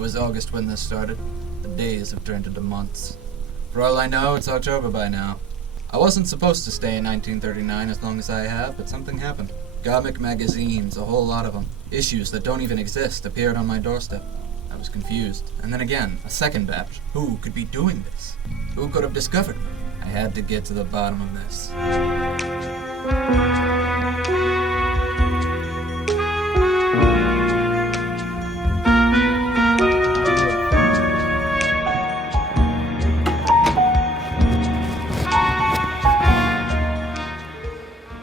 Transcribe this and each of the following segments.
was August when this started. The days have turned into months. For all I know, it's October by now. I wasn't supposed to stay in 1939 as long as I have, but something happened. Comic magazines, a whole lot of them. Issues that don't even exist appeared on my doorstep. I was confused. And then again, a second batch. Who could be doing this? Who could have discovered me? I had to get to the bottom of this.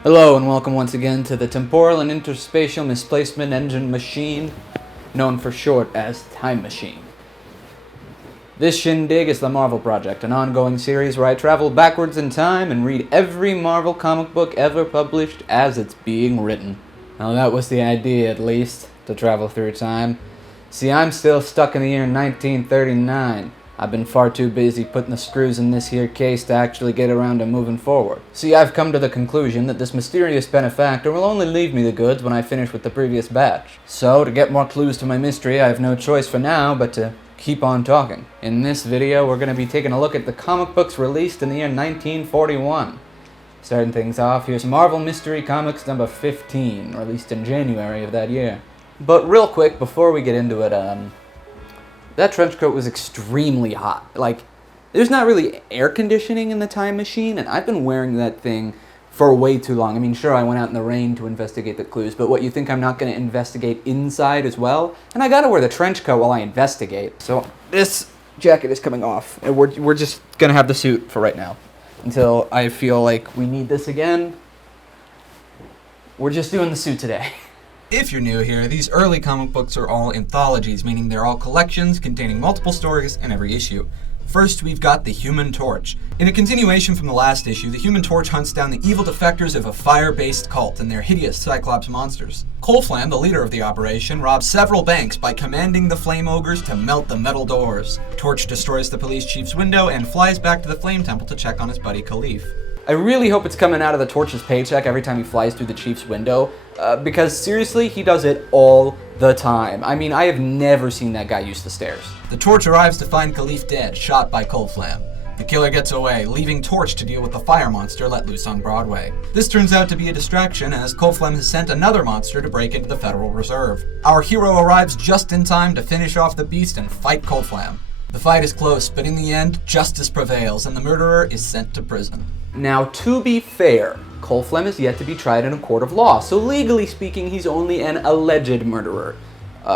Hello and welcome once again to the Temporal and Interspatial Misplacement Engine Machine, known for short as Time Machine. This shindig is the Marvel Project, an ongoing series where I travel backwards in time and read every Marvel comic book ever published as it's being written. Now that was the idea, at least, to travel through time. See, I'm still stuck in the year 1939. I've been far too busy putting the screws in this here case to actually get around to moving forward. See, I've come to the conclusion that this mysterious benefactor will only leave me the goods when I finish with the previous batch. So, to get more clues to my mystery, I have no choice for now but to keep on talking. In this video, we're going to be taking a look at the comic books released in the year 1941. Starting things off, here's Marvel Mystery Comics number 15, released in January of that year. But real quick, before we get into it, that trench coat was extremely hot. Like, there's not really air conditioning in the time machine, and I've been wearing that thing for way too long. I mean, sure, I went out in the rain to investigate the clues, but what, you think I'm not going to investigate inside as well? And I gotta wear the trench coat while I investigate. So this jacket is coming off, and we're just going to have the suit for right now. Until I feel like we need this again. We're just doing the suit today. If you're new here, these early comic books are all anthologies, meaning they're all collections containing multiple stories in every issue. First, we've got the Human Torch. In a continuation from the last issue, the Human Torch hunts down the evil defectors of a fire-based cult and their hideous Cyclops monsters. Coalflam, the leader of the operation, robs several banks by commanding the Flame Ogres to melt the metal doors. Torch destroys the police chief's window and flies back to the Flame Temple to check on his buddy Khalif. I really hope it's coming out of the Torch's paycheck every time he flies through the chief's window, because seriously, he does it all the time. I mean, I have never seen that guy use the stairs. The Torch arrives to find Khalif dead, shot by Coalflam. The killer gets away, leaving Torch to deal with the fire monster let loose on Broadway. This turns out to be a distraction, as Coalflam has sent another monster to break into the Federal Reserve. Our hero arrives just in time to finish off the beast and fight Coalflam. The fight is close, but in the end, justice prevails, and the murderer is sent to prison. Now, to be fair, Coalflam is yet to be tried in a court of law, so legally speaking, he's only an alleged murderer.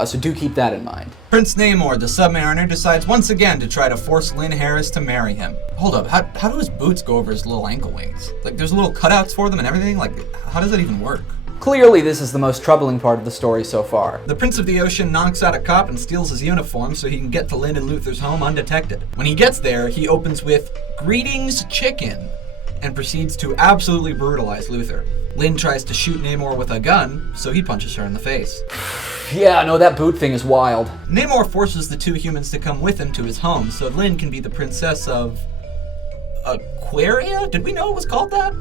So do keep that in mind. Prince Namor, the Submariner, decides once again to try to force Lynn Harris to marry him. Hold up, how do his boots go over his little ankle wings? Like, there's little cutouts for them and everything? Like, how does that even work? Clearly, this is the most troubling part of the story so far. The Prince of the Ocean knocks out a cop and steals his uniform so he can get to Lynn and Luther's home undetected. When he gets there, he opens with, "Greetings, chicken," and proceeds to absolutely brutalize Luther. Lynn tries to shoot Namor with a gun, so he punches her in the face. Yeah, no, that boot thing is wild. Namor forces the two humans to come with him to his home so Lynn can be the princess of Aquaria? Did we know it was called that?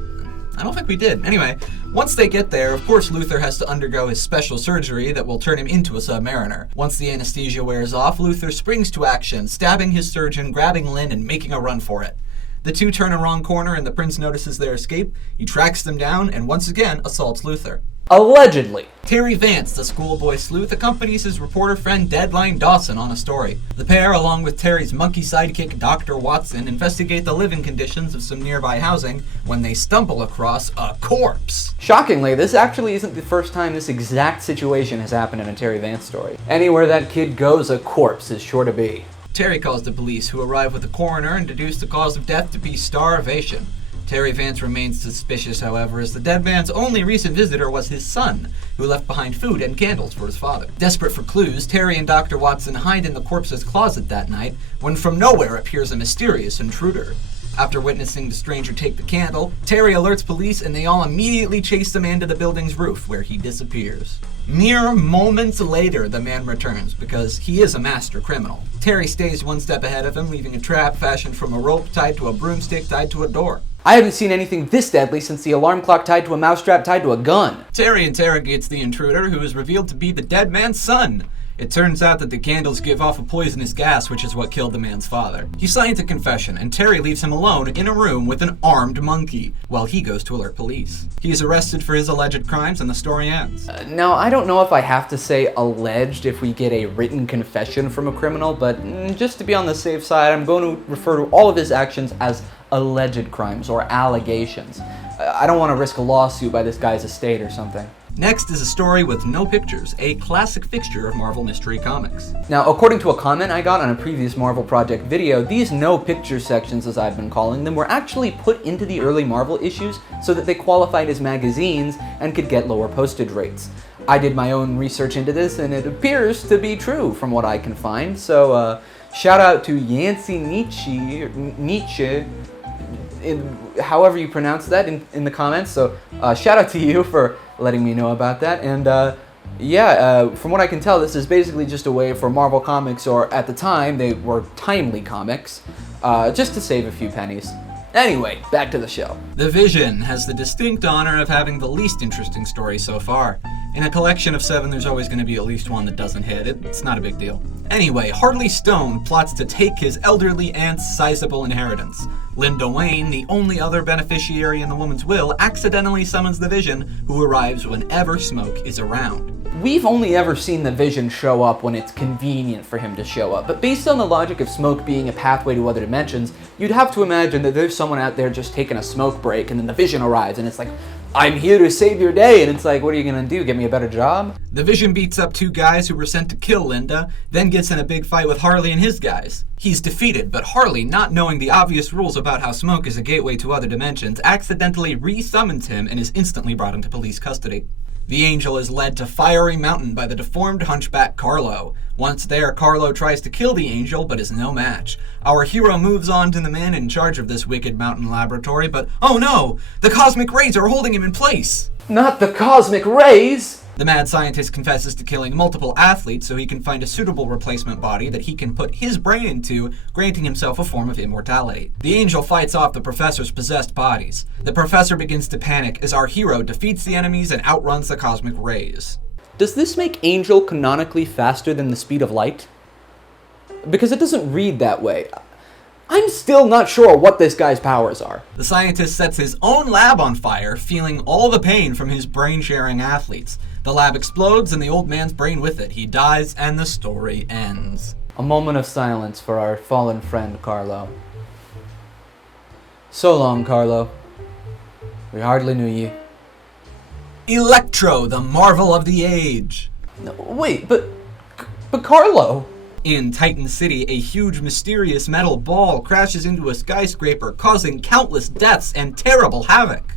I don't think we did. Anyway, once they get there, of course Luther has to undergo his special surgery that will turn him into a submariner. Once the anesthesia wears off, Luther springs to action, stabbing his surgeon, grabbing Lynn, and making a run for it. The two turn a wrong corner and the prince notices their escape. He tracks them down and once again assaults Luther. Allegedly. Terry Vance, the schoolboy sleuth, accompanies his reporter friend Deadline Dawson on a story. The pair, along with Terry's monkey sidekick Dr. Watson, investigate the living conditions of some nearby housing when they stumble across a corpse. Shockingly, this actually isn't the first time this exact situation has happened in a Terry Vance story. Anywhere that kid goes, a corpse is sure to be. Terry calls the police, who arrive with the coroner and deduce the cause of death to be starvation. Terry Vance remains suspicious, however, as the dead man's only recent visitor was his son, who left behind food and candles for his father. Desperate for clues, Terry and Dr. Watson hide in the corpse's closet that night, when from nowhere appears a mysterious intruder. After witnessing the stranger take the candle, Terry alerts police and they all immediately chase the man to the building's roof, where he disappears. Mere moments later, the man returns, because he is a master criminal. Terry stays one step ahead of him, leaving a trap fashioned from a rope tied to a broomstick tied to a door. I haven't seen anything this deadly since the alarm clock tied to a mousetrap tied to a gun. Terry interrogates the intruder, who is revealed to be the dead man's son. It turns out that the candles give off a poisonous gas, which is what killed the man's father. He signs a confession, and Terry leaves him alone in a room with an armed monkey, while he goes to alert police. He is arrested for his alleged crimes, and the story ends. Now, I don't know if I have to say alleged if we get a written confession from a criminal, but just to be on the safe side, I'm going to refer to all of his actions as alleged crimes or allegations. I don't want to risk a lawsuit by this guy's estate or something. Next is a story with no pictures, a classic fixture of Marvel Mystery Comics. Now, according to a comment I got on a previous Marvel Project video, these no picture sections, as I've been calling them, were actually put into the early Marvel issues so that they qualified as magazines and could get lower postage rates. I did my own research into this, and it appears to be true from what I can find, so shout out to Yancey Nietzsche, however you pronounce that in the comments, so shout out to you for letting me know about that. And from what I can tell, this is basically just a way for Marvel Comics, or at the time they were T.I.M.E comics, just to save a few pennies. Anyway, back to the show. The Vision has the distinct honor of having the least interesting story so far. In a collection of 7, there's always going to be at least one that doesn't hit. It's not a big deal. Anyway, Harley Stone plots to take his elderly aunt's sizable inheritance. Lynn, the only other beneficiary in the woman's will, accidentally summons the Vision, who arrives whenever Smoke is around. We've only ever seen the Vision show up when it's convenient for him to show up, but based on the logic of Smoke being a pathway to other dimensions, you'd have to imagine that there's someone out there just taking a smoke break, and then the Vision arrives, and it's like, I'm here to save your day, and it's like, what are you gonna do, get me a better job? The Vision beats up 2 guys who were sent to kill Linda, then gets in a big fight with Harley and his guys. He's defeated, but Harley, not knowing the obvious rules about how smoke is a gateway to other dimensions, accidentally re-summons him and is instantly brought into police custody. The Angel is led to Fiery Mountain by the deformed hunchback Carlo. Once there, Carlo tries to kill the Angel, but is no match. Our hero moves on to the man in charge of this wicked mountain laboratory, but oh no! The cosmic rays are holding him in place! Not the cosmic rays! The mad scientist confesses to killing multiple athletes so he can find a suitable replacement body that he can put his brain into, granting himself a form of immortality. The Angel fights off the Professor's possessed bodies. The Professor begins to panic as our hero defeats the enemies and outruns the cosmic rays. Does this make Angel canonically faster than the speed of light? Because it doesn't read that way. I'm still not sure what this guy's powers are. The scientist sets his own lab on fire, feeling all the pain from his brain-sharing athletes. The lab explodes and the old man's brain with it. He dies and the story ends. A moment of silence for our fallen friend, Carlo. So long, Carlo. We hardly knew ye. Electro, the marvel of the age. No, wait, but Carlo? In Titan City, a huge mysterious metal ball crashes into a skyscraper, causing countless deaths and terrible havoc.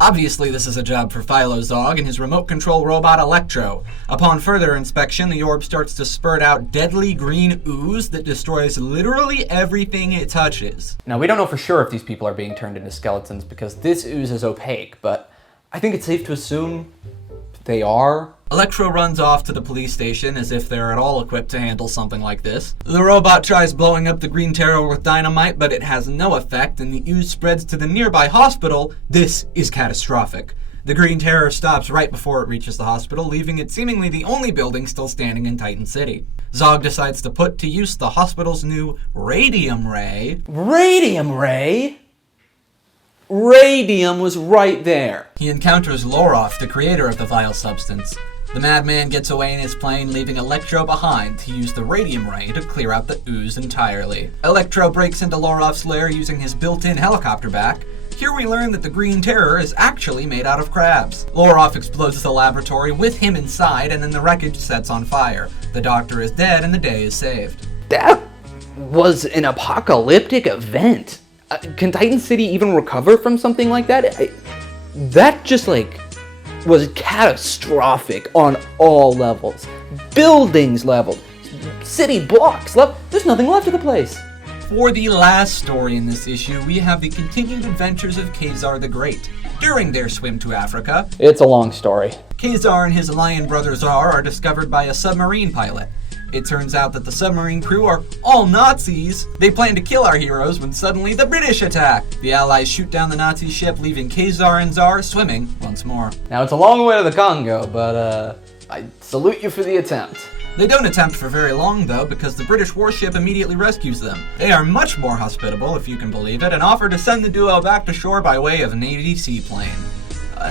Obviously, this is a job for Philo-Zog and his remote control robot Electro. Upon further inspection, the orb starts to spurt out deadly green ooze that destroys literally everything it touches. Now, we don't know for sure if these people are being turned into skeletons because this ooze is opaque, but I think it's safe to assume they are. Electro runs off to the police station as if they're at all equipped to handle something like this. The robot tries blowing up the Green Terror with dynamite, but it has no effect and the ooze spreads to the nearby hospital. This is catastrophic. The Green Terror stops right before it reaches the hospital, leaving it seemingly the only building still standing in Titan City. Zog decides to put to use the hospital's new Radium Ray. Radium Ray? Radium was right there. He encounters Loroth, the creator of the vile substance. The madman gets away in his plane, leaving Electro behind to use the Radium Ray to clear out the ooze entirely. Electro breaks into Loroth's lair using his built-in helicopter back. Here we learn that the Green Terror is actually made out of crabs. Loroth explodes the laboratory with him inside, and then the wreckage sets on fire. The doctor is dead and the day is saved. That was an apocalyptic event. Can Titan City even recover from something like that? That just was catastrophic on all levels. Buildings leveled, city blocks leveled. There's nothing left of the place. For the last story in this issue, we have the continued adventures of Kazar the Great. During their swim to Africa, it's a long story. Kazar and his lion brother Zar are discovered by a submarine pilot. It turns out that the submarine crew are all Nazis. They plan to kill our heroes when suddenly the British attack. The Allies shoot down the Nazi ship, leaving Kazar and Zar swimming once more. Now, it's a long way to the Congo, but I salute you for the attempt. They don't attempt for very long, though, because the British warship immediately rescues them. They are much more hospitable, if you can believe it, and offer to send the duo back to shore by way of Navy seaplane.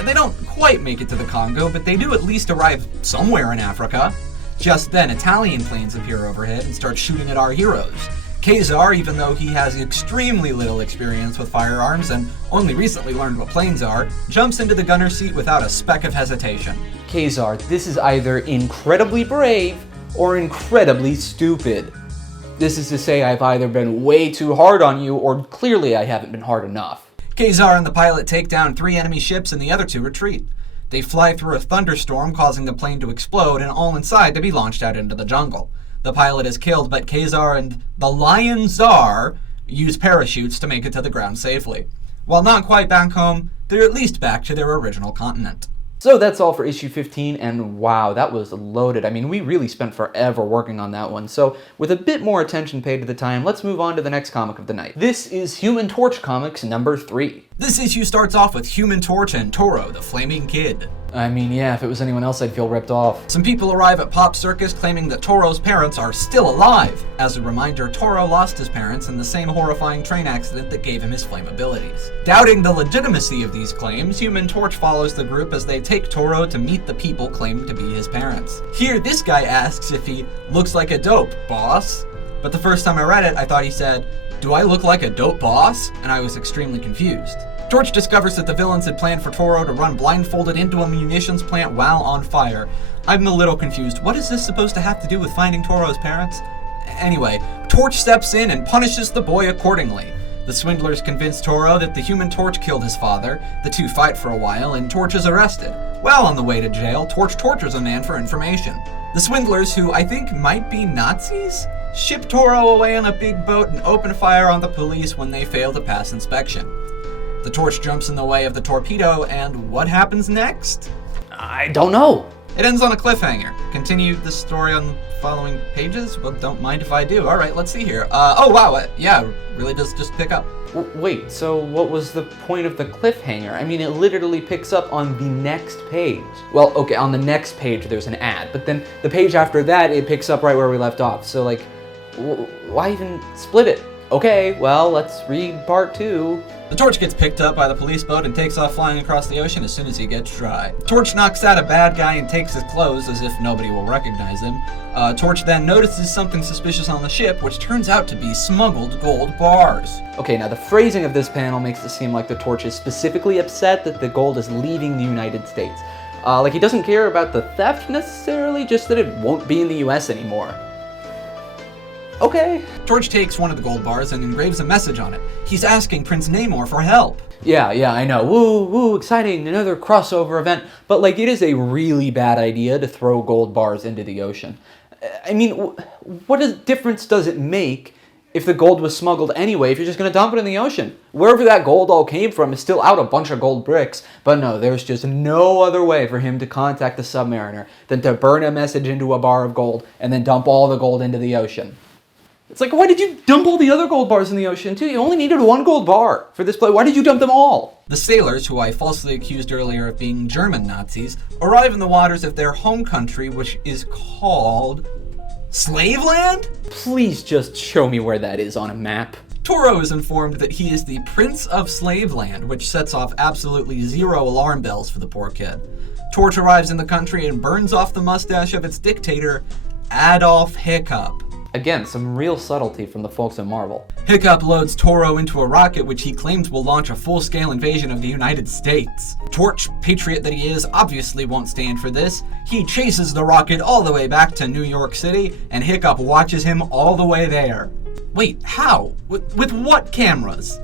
They don't quite make it to the Congo, but they do at least arrive somewhere in Africa. Just then, Italian planes appear overhead and start shooting at our heroes. Kazar, even though he has extremely little experience with firearms and only recently learned what planes are, jumps into the gunner's seat without a speck of hesitation. Kazar, this is either incredibly brave or incredibly stupid. This is to say I've either been way too hard on you or clearly I haven't been hard enough. Kazar and the pilot take down 3 enemy ships and the other 2 retreat. They fly through a thunderstorm, causing the plane to explode and all inside to be launched out into the jungle. The pilot is killed, but Kazar and the Lion Tsar use parachutes to make it to the ground safely. While not quite back home, they're at least back to their original continent. So that's all for issue 15, and wow, that was loaded. I mean, we really spent forever working on that one. So with a bit more attention paid to the time, let's move on to the next comic of the night. This is Human Torch Comics number 3. This issue starts off with Human Torch and Toro, the Flaming Kid. I mean, yeah, if it was anyone else, I'd feel ripped off. Some people arrive at Pop Circus claiming that Toro's parents are still alive. As a reminder, Toro lost his parents in the same horrifying train accident that gave him his flame abilities. Doubting the legitimacy of these claims, Human Torch follows the group as they take Toro to meet the people claimed to be his parents. Here, this guy asks if he looks like a dope, boss. But the first time I read it, I thought he said, "Do I look like a dope boss?" And I was extremely confused. Torch discovers that the villains had planned for Toro to run blindfolded into a munitions plant while on fire. I'm a little confused. What is this supposed to have to do with finding Toro's parents? Anyway, Torch steps in and punishes the boy accordingly. The swindlers convince Toro that the Human Torch killed his father. The 2 fight for a while, and Torch is arrested. While on the way to jail, Torch tortures a man for information. The swindlers, who I think might be Nazis, ship Toro away on a big boat and open fire on the police when they fail to pass inspection. The Torch jumps in the way of the torpedo, and what happens next? I don't know. It ends on a cliffhanger. Continue the story on the following pages? Well, don't mind if I do. All right, let's see here. Oh, wow, yeah, really does just pick up. Wait, so what was the point of the cliffhanger? I mean, it literally picks up on the next page. Well, okay, on the next page there's an ad, but then the page after that, it picks up right where we left off. So, like, why even split it? Okay, well, let's read part 2. The Torch gets picked up by the police boat and takes off flying across the ocean as soon as he gets dry. Torch knocks out a bad guy and takes his clothes as if nobody will recognize him. Torch then notices something suspicious on the ship, which turns out to be smuggled gold bars. Okay, now the phrasing of this panel makes it seem like the Torch is specifically upset that the gold is leaving the United States. Like he doesn't care about the theft necessarily, just that it won't be in the US anymore. Okay. Torch takes one of the gold bars and engraves a message on it. He's asking Prince Namor for help. Yeah, I know. Woo, exciting, another crossover event. But, like, it is a really bad idea to throw gold bars into the ocean. I mean, what difference does it make if the gold was smuggled anyway, if you're just going to dump it in the ocean? Wherever that gold all came from is still out a bunch of gold bricks. But no, there's just no other way for him to contact the Submariner than to burn a message into a bar of gold and then dump all the gold into the ocean. It's like, why did you dump all the other gold bars in the ocean, too? You only needed 1 gold bar for this play. Why did you dump them all? The sailors, who I falsely accused earlier of being German Nazis, arrive in the waters of their home country, which is called Slaveland? Please just show me where that is on a map. Toro is informed that he is the Prince of Slaveland, which sets off absolutely 0 alarm bells for the poor kid. Torch arrives in the country and burns off the mustache of its dictator, Adolf Hiccup. Again, some real subtlety from the folks at Marvel. Hiccup loads Toro into a rocket which he claims will launch a full-scale invasion of the United States. Torch, patriot that he is, obviously won't stand for this. He chases the rocket all the way back to New York City, and Hiccup watches him all the way there. Wait, how? With what cameras?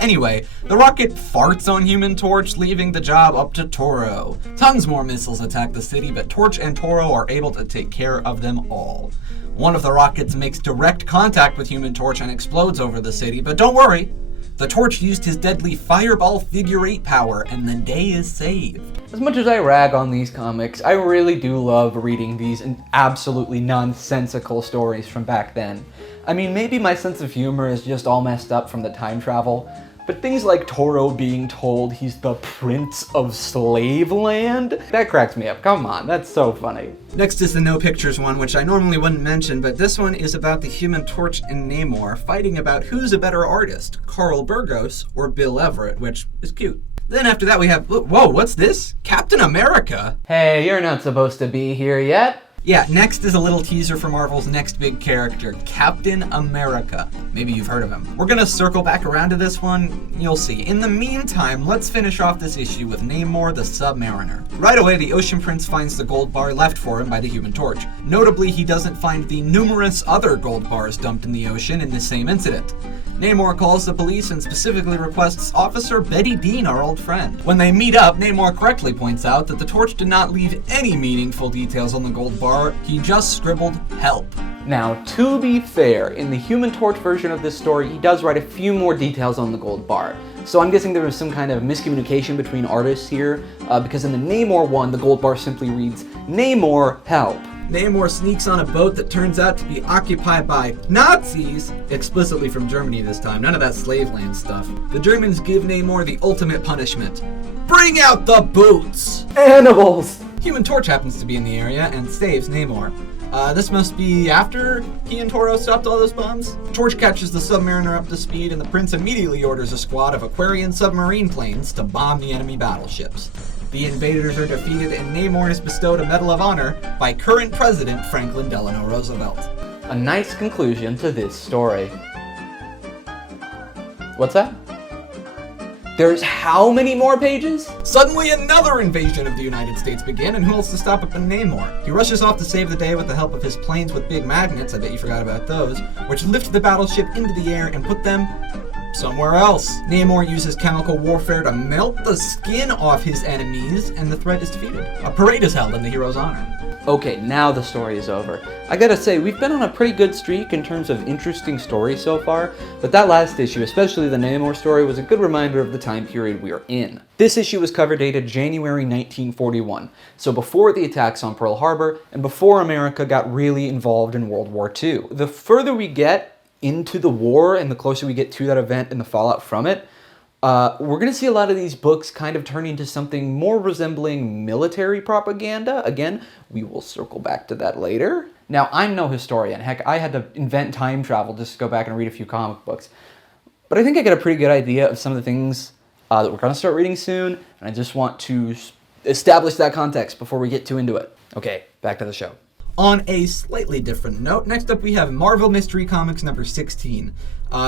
Anyway, the rocket farts on Human Torch, leaving the job up to Toro. Tons more missiles attack the city, but Torch and Toro are able to take care of them all. One of the rockets makes direct contact with Human Torch and explodes over the city, but don't worry, the Torch used his deadly fireball figure 8 power and the day is saved. As much as I rag on these comics, I really do love reading these absolutely nonsensical stories from back then. I mean, maybe my sense of humor is just all messed up from the time travel, but things like Toro being told he's the Prince of Slaveland? That cracks me up. Come on, that's so funny. Next is the no pictures one, which I normally wouldn't mention, but this one is about the Human Torch and Namor fighting about who's a better artist, Carl Burgos or Bill Everett, which is cute. Then after that we have, whoa, what's this? Captain America? Hey, you're not supposed to be here yet. Yeah, next is a little teaser for Marvel's next big character, Captain America. Maybe you've heard of him. We're gonna circle back around to this one, you'll see. In the meantime, let's finish off this issue with Namor the Submariner. Right away, the Ocean Prince finds the gold bar left for him by the Human Torch. Notably, he doesn't find the numerous other gold bars dumped in the ocean in the same incident. Namor calls the police and specifically requests Officer Betty Dean, our old friend. When they meet up, Namor correctly points out that the Torch did not leave any meaningful details on the gold bar, he just scribbled help. Now, to be fair, in the Human Torch version of this story, he does write a few more details on the gold bar. So I'm guessing there was some kind of miscommunication between artists here, because in the Namor one, the gold bar simply reads, Namor, help. Namor sneaks on a boat that turns out to be occupied by Nazis, explicitly from Germany this time, none of that slave land stuff. The Germans give Namor the ultimate punishment. Bring out the boots! Animals! Human Torch happens to be in the area and saves Namor. This must be after he and Toro stopped all those bombs? Torch catches the Submariner up to speed and the Prince immediately orders a squad of Aquarian submarine planes to bomb the enemy battleships. The invaders are defeated and Namor is bestowed a Medal of Honor by current President Franklin Delano Roosevelt. A nice conclusion to this story. What's that? There's how many more pages? Suddenly another invasion of the United States begin, and who else to stop it but Namor? He rushes off to save the day with the help of his planes with big magnets, I bet you forgot about those, which lift the battleship into the air and put them somewhere else. Namor uses chemical warfare to melt the skin off his enemies, and the threat is defeated. A parade is held in the hero's honor. Okay, now the story is over. I gotta say, we've been on a pretty good streak in terms of interesting stories so far, but that last issue, especially the Namor story, was a good reminder of the time period we are in. This issue was cover dated January 1941, so before the attacks on Pearl Harbor, and before America got really involved in World War II. The further we get into the war, and the closer we get to that event and the fallout from it, we're going to see a lot of these books kind of turn into something more resembling military propaganda. Again, we will circle back to that later. Now, I'm no historian. Heck, I had to invent time travel just to go back and read a few comic books. But I think I get a pretty good idea of some of the things that we're going to start reading soon, and I just want to establish that context before we get too into it. Okay, back to the show. On a slightly different note, next up we have Marvel Mystery Comics number 16.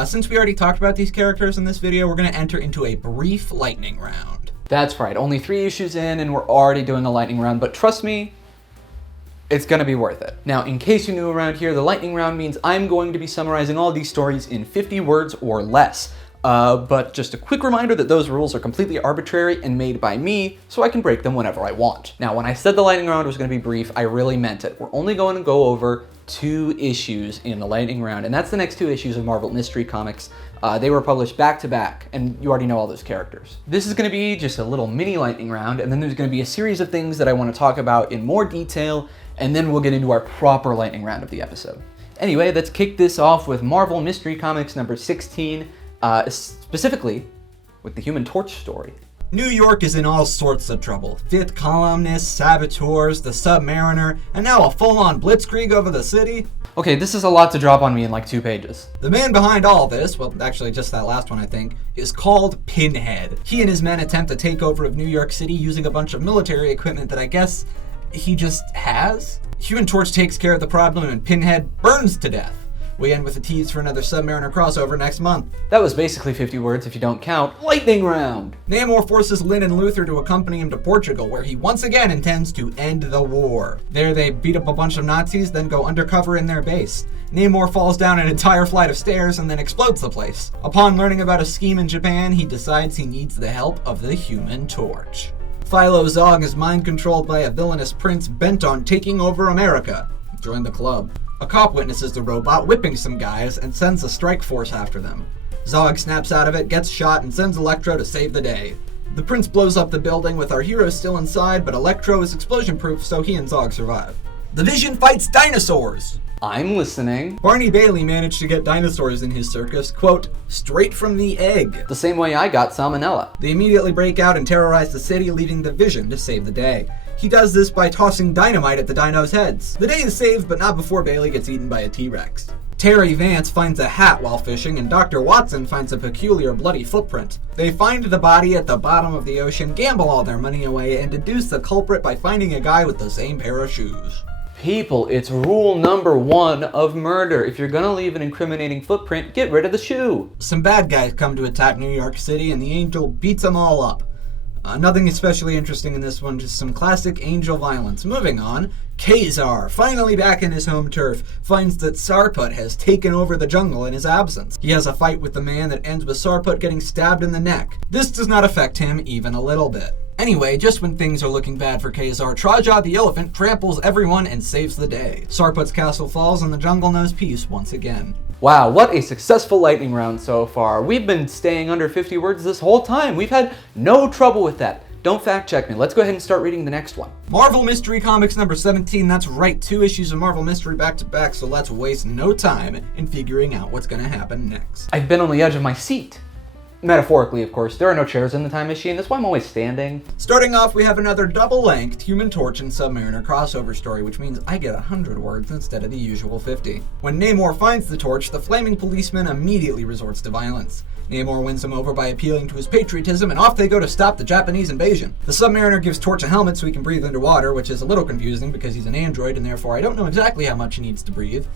Since we already talked about these characters in this video, we're going to enter into a brief lightning round. That's right, only 3 issues in and we're already doing a lightning round, but trust me, it's going to be worth it. Now, in case you're new around here, the lightning round means I'm going to be summarizing all these stories in 50 words or less. But just a quick reminder that those rules are completely arbitrary and made by me, so I can break them whenever I want. Now, when I said the lightning round was going to be brief, I really meant it. We're only going to go over 2 issues in the lightning round, and that's the next 2 issues of Marvel Mystery Comics. They were published back to back, and you already know all those characters. This is going to be just a little mini lightning round, and then there's going to be a series of things that I want to talk about in more detail, and then we'll get into our proper lightning round of the episode. Anyway, let's kick this off with Marvel Mystery Comics number 16, specifically with the Human Torch story. New York is in all sorts of trouble. Fifth columnists, saboteurs, the Submariner, and now a full-on blitzkrieg over the city. Okay, this is a lot to drop on me in like 2 pages. The man behind all this, well, actually just that last one I think, is called Pinhead. He and his men attempt a takeover of New York City using a bunch of military equipment that I guess he just has. Human Torch takes care of the problem and Pinhead burns to death. We end with a tease for another Submariner crossover next month. That was basically 50 words if you don't count lightning round. Namor forces Lynn and Luthor to accompany him to Portugal, where he once again intends to end the war. There they beat up a bunch of Nazis, then go undercover in their base. Namor falls down an entire flight of stairs and then explodes the place. Upon learning about a scheme in Japan, he decides he needs the help of the Human Torch. Philo Zog is mind-controlled by a villainous prince bent on taking over America. Join the club. A cop witnesses the robot whipping some guys and sends a strike force after them. Zog snaps out of it, gets shot, and sends Electro to save the day. The prince blows up the building with our heroes still inside, but Electro is explosion-proof, so he and Zog survive. The Vision fights dinosaurs! I'm listening. Barney Bailey managed to get dinosaurs in his circus, quote, straight from the egg. The same way I got salmonella. They immediately break out and terrorize the city, leaving the Vision to save the day. He does this by tossing dynamite at the dinos' heads. The day is saved, but not before Bailey gets eaten by a T-Rex. Terry Vance finds a hat while fishing, and Dr. Watson finds a peculiar bloody footprint. They find the body at the bottom of the ocean, gamble all their money away, and deduce the culprit by finding a guy with the same pair of shoes. People, it's rule number 1 of murder. If you're gonna leave an incriminating footprint, get rid of the shoe. Some bad guys come to attack New York City, and the Angel beats them all up. Nothing especially interesting in this one, just some classic Angel violence. Moving on, Kazar, finally back in his home turf, finds that Sarput has taken over the jungle in his absence. He has a fight with the man that ends with Sarput getting stabbed in the neck. This does not affect him even a little bit. Anyway, just when things are looking bad for Kazar, Traja the elephant tramples everyone and saves the day. Sarput's castle falls and the jungle knows peace once again. Wow, what a successful lightning round so far. We've been staying under 50 words this whole time. We've had no trouble with that. Don't fact check me. Let's go ahead and start reading the next one. Marvel Mystery Comics number 17. That's right, 2 issues of Marvel Mystery back to back, so let's waste no time in figuring out what's gonna happen next. I've been on the edge of my seat. Metaphorically, of course. There are no chairs in the time machine. That's why I'm always standing. Starting off, we have another double-length Human Torch and Submariner crossover story, which means I get 100 words instead of the usual 50. When Namor finds the torch, the flaming policeman immediately resorts to violence. Namor wins him over by appealing to his patriotism, and off they go to stop the Japanese invasion. The Submariner gives Torch a helmet so he can breathe underwater, which is a little confusing because he's an android, and therefore I don't know exactly how much he needs to breathe.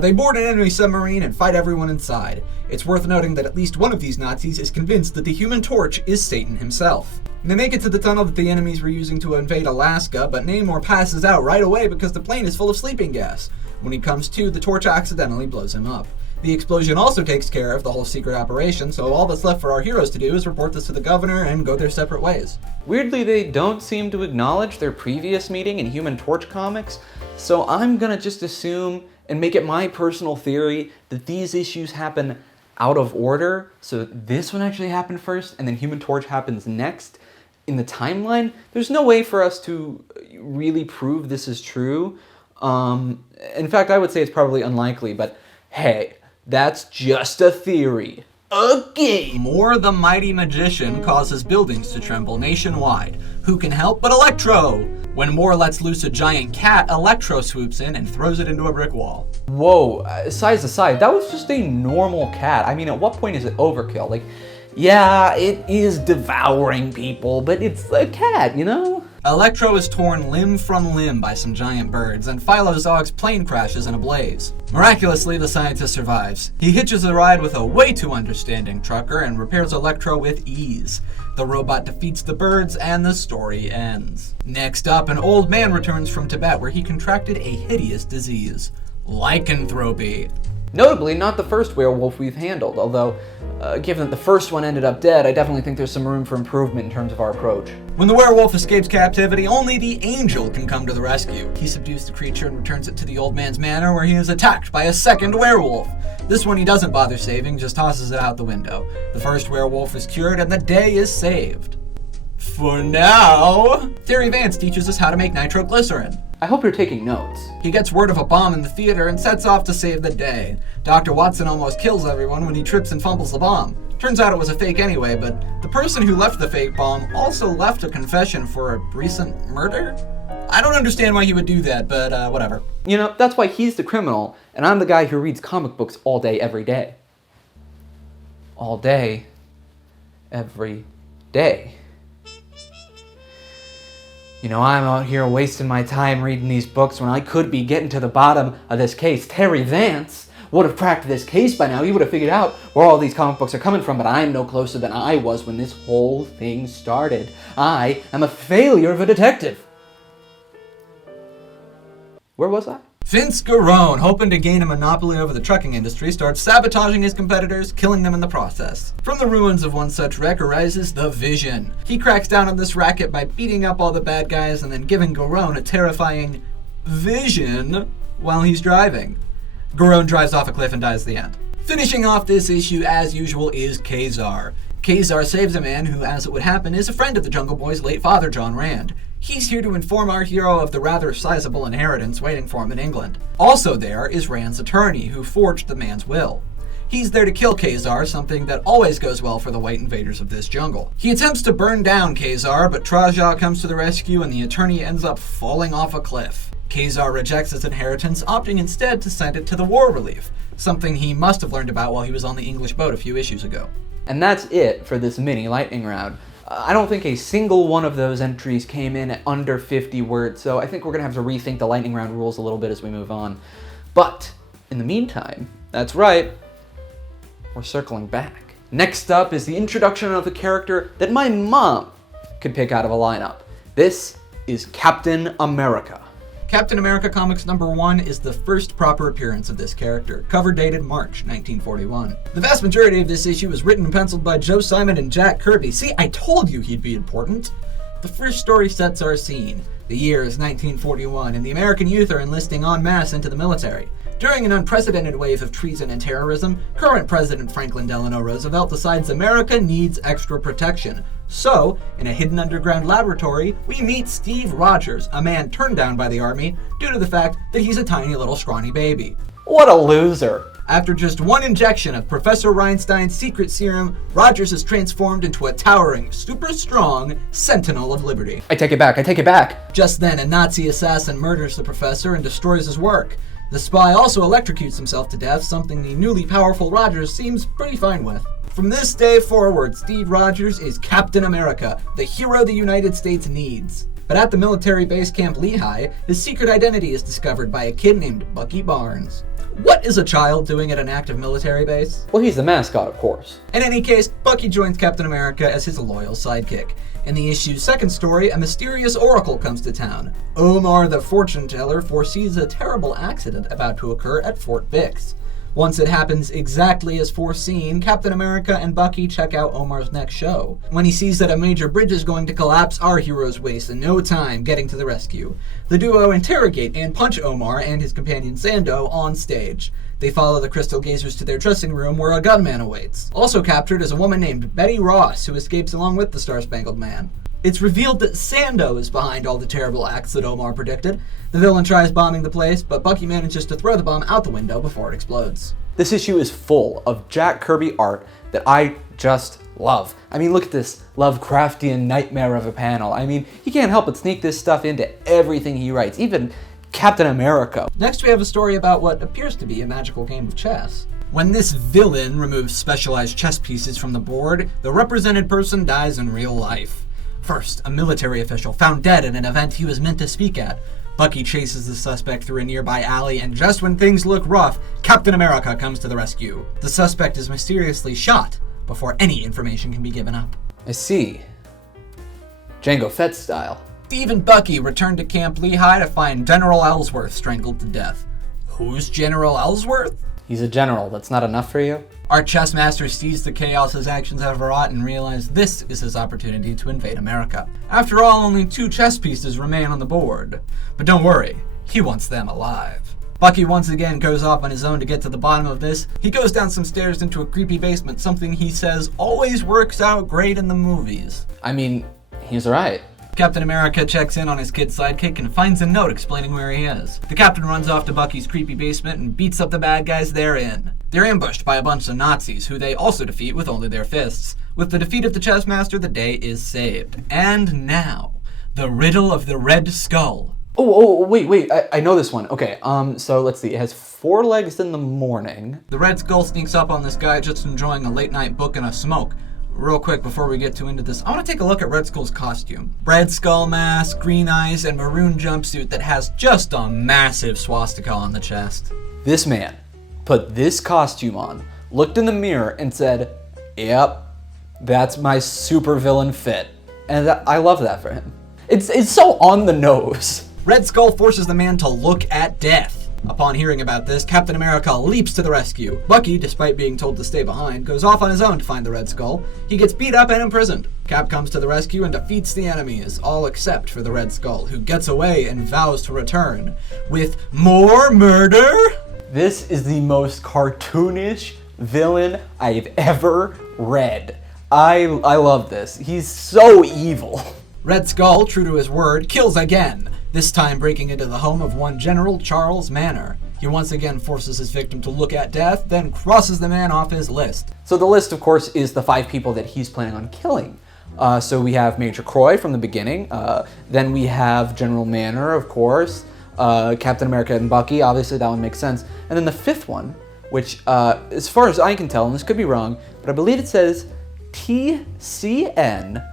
They board an enemy submarine and fight everyone inside. It's worth noting that at least one of these Nazis is convinced that the Human Torch is Satan himself. They make it to the tunnel that the enemies were using to invade Alaska, but Namor passes out right away because the plane is full of sleeping gas. When he comes to, the torch accidentally blows him up. The explosion also takes care of the whole secret operation, so all that's left for our heroes to do is report this to the governor and go their separate ways. Weirdly, they don't seem to acknowledge their previous meeting in Human Torch comics, so I'm gonna just assume and make it my personal theory that these issues happen out of order. So this one actually happened first, and then Human Torch happens next in the timeline. There's no way for us to really prove this is true. In fact, I would say it's probably unlikely, but hey, that's just a theory. Okay. Namor the Mighty Magician causes buildings to tremble nationwide. Who can help but Electro? When Morrow lets loose a giant cat, Electro swoops in and throws it into a brick wall. Whoa, size aside, that was just a normal cat. I mean, at what point is it overkill? Like, yeah, it is devouring people, but it's a cat, you know? Electro is torn limb from limb by some giant birds, and Philo-Zog's plane crashes in a blaze. Miraculously, the scientist survives. He hitches a ride with a way too understanding trucker and repairs Electro with ease. The robot defeats the birds, and the story ends. Next up, an old man returns from Tibet where he contracted a hideous disease. Lycanthropy. Notably, not the first werewolf we've handled, although, given that the first one ended up dead, I definitely think there's some room for improvement in terms of our approach. When the werewolf escapes captivity, only the Angel can come to the rescue. He subdues the creature and returns it to the old man's manor, where he is attacked by a second werewolf. This one he doesn't bother saving, just tosses it out the window. The first werewolf is cured, and the day is saved. For now, Terry Vance teaches us how to make nitroglycerin. I hope you're taking notes. He gets word of a bomb in the theater and sets off to save the day. Dr. Watson almost kills everyone when he trips and fumbles the bomb. Turns out it was a fake anyway, but the person who left the fake bomb also left a confession for a recent murder? I don't understand why he would do that, but whatever. You know, that's why he's the criminal, and I'm the guy who reads comic books all day, every day. All day, every day. You know, I'm out here wasting my time reading these books when I could be getting to the bottom of this case. Terry Vance would have cracked this case by now. He would have figured out where all these comic books are coming from, but I'm no closer than I was when this whole thing started. I am a failure of a detective. Where was I? Vince Garone, hoping to gain a monopoly over the trucking industry, starts sabotaging his competitors, killing them in the process. From the ruins of one such wreck arises the Vision. He cracks down on this racket by beating up all the bad guys and then giving Garone a terrifying vision while he's driving. Garone drives off a cliff and dies at the end. Finishing off this issue, as usual, is Kazar. Kazar saves a man who, as it would happen, is a friend of the Jungle Boy's late father, John Rand. He's here to inform our hero of the rather sizable inheritance waiting for him in England. Also there is Rand's attorney, who forged the man's will. He's there to kill Kazar, something that always goes well for the white invaders of this jungle. He attempts to burn down Kazar, but Traja comes to the rescue and the attorney ends up falling off a cliff. Kazar rejects his inheritance, opting instead to send it to the war relief, something he must have learned about while he was on the English boat a few issues ago. And that's it for this mini lightning round. I don't think a single one of those entries came in at under 50 words, so I think we're going to have to rethink the lightning round rules a little bit as we move on. But in the meantime, that's right, we're circling back. Next up is the introduction of a character that my mom could pick out of a lineup. This is Captain America. Captain America Comics #1 is the first proper appearance of this character, cover dated March 1941. The vast majority of this issue was written and penciled by Joe Simon and Jack Kirby. See, I told you he'd be important. The first story sets our scene. The year is 1941, and the American youth are enlisting en masse into the military. During an unprecedented wave of treason and terrorism, current President Franklin Delano Roosevelt decides America needs extra protection. So, in a hidden underground laboratory, we meet Steve Rogers, a man turned down by the army due to the fact that he's a tiny little scrawny baby. What a loser. After just one injection of Professor Reinstein's secret serum, Rogers is transformed into a towering, super strong Sentinel of Liberty. I take it back. Just then, a Nazi assassin murders the professor and destroys his work. The spy also electrocutes himself to death, something the newly powerful Rogers seems pretty fine with. From this day forward, Steve Rogers is Captain America, the hero the United States needs. But at the military base camp Lehigh, his secret identity is discovered by a kid named Bucky Barnes. What is a child doing at an active military base? Well, he's the mascot, of course. In any case, Bucky joins Captain America as his loyal sidekick. In the issue's second story, a mysterious oracle comes to town. Omar the fortune teller foresees a terrible accident about to occur at Fort Bix. Once it happens exactly as foreseen, Captain America and Bucky check out Omar's next show. When he sees that a major bridge is going to collapse, our heroes waste no time getting to the rescue. The duo interrogate and punch Omar and his companion Sando on stage. They follow the Crystal Gazers to their dressing room where a gunman awaits. Also captured is a woman named Betty Ross, who escapes along with the Star-Spangled Man. It's revealed that Sando is behind all the terrible acts that Omar predicted. The villain tries bombing the place, but Bucky manages to throw the bomb out the window before it explodes. This issue is full of Jack Kirby art that I just love. I mean, look at this Lovecraftian nightmare of a panel. I mean, he can't help but sneak this stuff into everything he writes, even Captain America. Next we have a story about what appears to be a magical game of chess. When this villain removes specialized chess pieces from the board, the represented person dies in real life. First, a military official found dead at an event he was meant to speak at. Bucky chases the suspect through a nearby alley, and just when things look rough, Captain America comes to the rescue. The suspect is mysteriously shot before any information can be given up. I see. Jango Fett style. Steve and Bucky return to Camp Lehigh to find General Ellsworth strangled to death. Who's General Ellsworth? He's a general. That's not enough for you? Our chess master sees the chaos his actions have wrought and realizes this is his opportunity to invade America. After all, only 2 chess pieces remain on the board. But don't worry, he wants them alive. Bucky once again goes off on his own to get to the bottom of this. He goes down some stairs into a creepy basement, something he says always works out great in the movies. I mean, he's right. Captain America checks in on his kid sidekick and finds a note explaining where he is. The captain runs off to Bucky's creepy basement and beats up the bad guys therein. They're ambushed by a bunch of Nazis, who they also defeat with only their fists. With the defeat of the chess master, the day is saved. And now, the riddle of the Red Skull. Wait, I know this one. Okay, so let's see. It has 4 legs in the morning. The Red Skull sneaks up on this guy just enjoying a late night book and a smoke. Real quick, before we get into this, I want to take a look at Red Skull's costume. Red Skull mask, green eyes, and maroon jumpsuit that has just a massive swastika on the chest. This man put this costume on, looked in the mirror, and said, "Yep, that's my supervillain fit." And I love that for him. It's so on the nose. Red Skull forces the man to look at death. Upon hearing about this, Captain America leaps to the rescue. Bucky, despite being told to stay behind, goes off on his own to find the Red Skull. He gets beat up and imprisoned. Cap comes to the rescue and defeats the enemies, all except for the Red Skull, who gets away and vows to return. With more murder? This is the most cartoonish villain I've ever read. I love this. He's so evil. Red Skull, true to his word, kills again, this time breaking into the home of one General Charles Manor. He once again forces his victim to look at death, then crosses the man off his list. So the list, of course, is the 5 people that he's planning on killing. So we have Major Croy from the beginning. Then we have General Manor, of course. Captain America and Bucky, obviously that one makes sense. And then the 5th one, which, as far as I can tell, and this could be wrong, but I believe it says TCNRSU.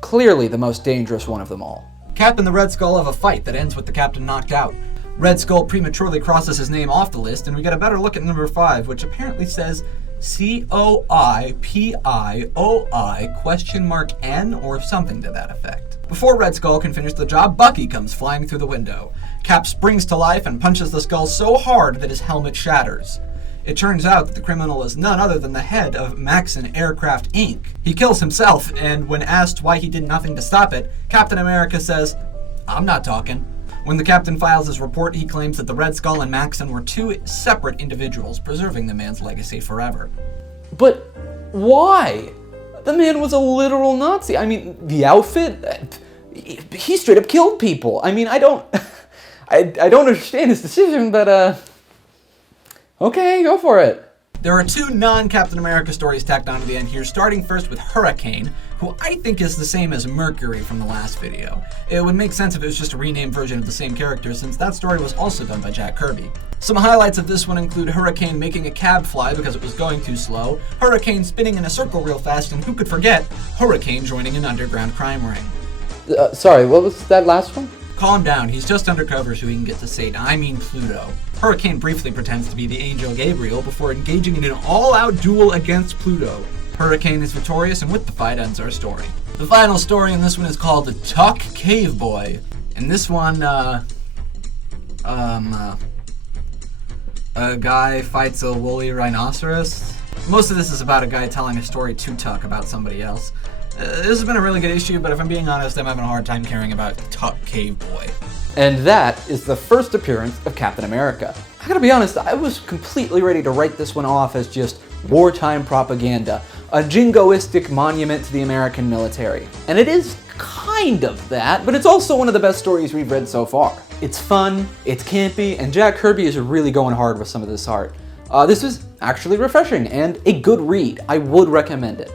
Clearly the most dangerous one of them all. Cap and the Red Skull have a fight that ends with the Captain knocked out. Red Skull prematurely crosses his name off the list, and we get a better look at number 5, which apparently says COIPIOI?N or something to that effect. Before Red Skull can finish the job, Bucky comes flying through the window. Cap springs to life and punches the skull so hard that his helmet shatters. It turns out that the criminal is none other than the head of Maxon Aircraft Inc. He kills himself, and when asked why he did nothing to stop it, Captain America says, "I'm not talking." When the captain files his report, he claims that the Red Skull and Maxon were 2 separate individuals, preserving the man's legacy forever. But why? The man was a literal Nazi. I mean, the outfit, he straight up killed people. I mean, I don't understand his decision, but okay, go for it. There are 2 non-Captain America stories tacked onto the end here, starting first with Hurricane, who I think is the same as Mercury from the last video. It would make sense if it was just a renamed version of the same character, since that story was also done by Jack Kirby. Some highlights of this one include Hurricane making a cab fly because it was going too slow, Hurricane spinning in a circle real fast, and who could forget, Hurricane joining an underground crime ring. Sorry, what was that last one? Calm down, he's just undercover so he can get to Satan, I mean Pluto. Hurricane briefly pretends to be the angel Gabriel before engaging in an all-out duel against Pluto. Hurricane is victorious, and with the fight ends our story. The final story in this one is called The Tuck Cave Boy. In this one, a guy fights a woolly rhinoceros. Most of this is about a guy telling a story to Tuck about somebody else. This has been a really good issue, but if I'm being honest, I'm having a hard time caring about Tuck Cave Boy. And that is the first appearance of Captain America. I gotta be honest, I was completely ready to write this one off as just wartime propaganda, a jingoistic monument to the American military. And it is kind of that, but it's also one of the best stories we've read so far. It's fun, it's campy, and Jack Kirby is really going hard with some of this art. This was actually refreshing and a good read. I would recommend it.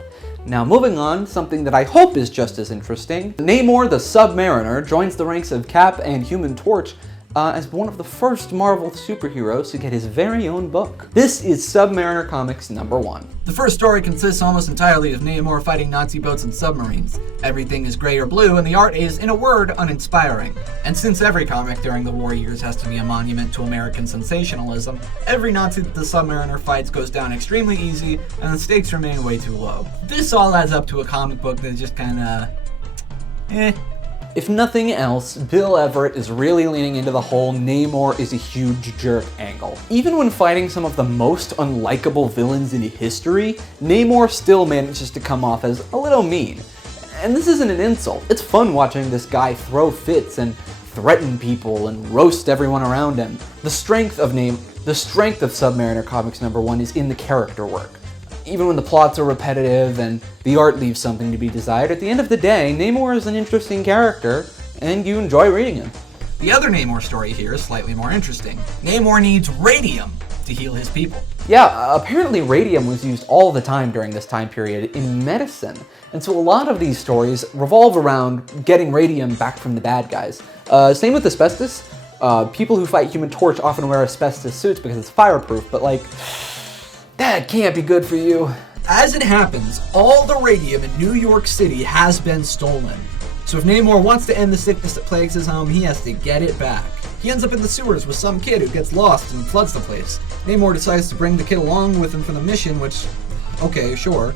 Now moving on, something that I hope is just as interesting. Namor the Submariner joins the ranks of Cap and Human Torch as one of the first Marvel superheroes to get his very own book. This is Submariner Comics #1. The first story consists almost entirely of Namor fighting Nazi boats and submarines. Everything is gray or blue, and the art is, in a word, uninspiring. And since every comic during the war years has to be a monument to American sensationalism, every Nazi that the Submariner fights goes down extremely easy, and the stakes remain way too low. This all adds up to a comic book that's just kinda... If nothing else, Bill Everett is really leaning into the whole Namor is a huge jerk angle. Even when fighting some of the most unlikable villains in history, Namor still manages to come off as a little mean. And this isn't an insult. It's fun watching this guy throw fits and threaten people and roast everyone around him. The strength of Submariner Comics #1 is in the character work. Even when the plots are repetitive and the art leaves something to be desired, at the end of the day, Namor is an interesting character, and you enjoy reading him. The other Namor story here is slightly more interesting. Namor needs radium to heal his people. Yeah, apparently radium was used all the time during this time period in medicine, and so a lot of these stories revolve around getting radium back from the bad guys. Same with asbestos. People who fight Human Torch often wear asbestos suits because it's fireproof, but like... that can't be good for you. As it happens, all the radium in New York City has been stolen. So if Namor wants to end the sickness that plagues his home, he has to get it back. He ends up in the sewers with some kid who gets lost and floods the place. Namor decides to bring the kid along with him for the mission, which, okay, sure.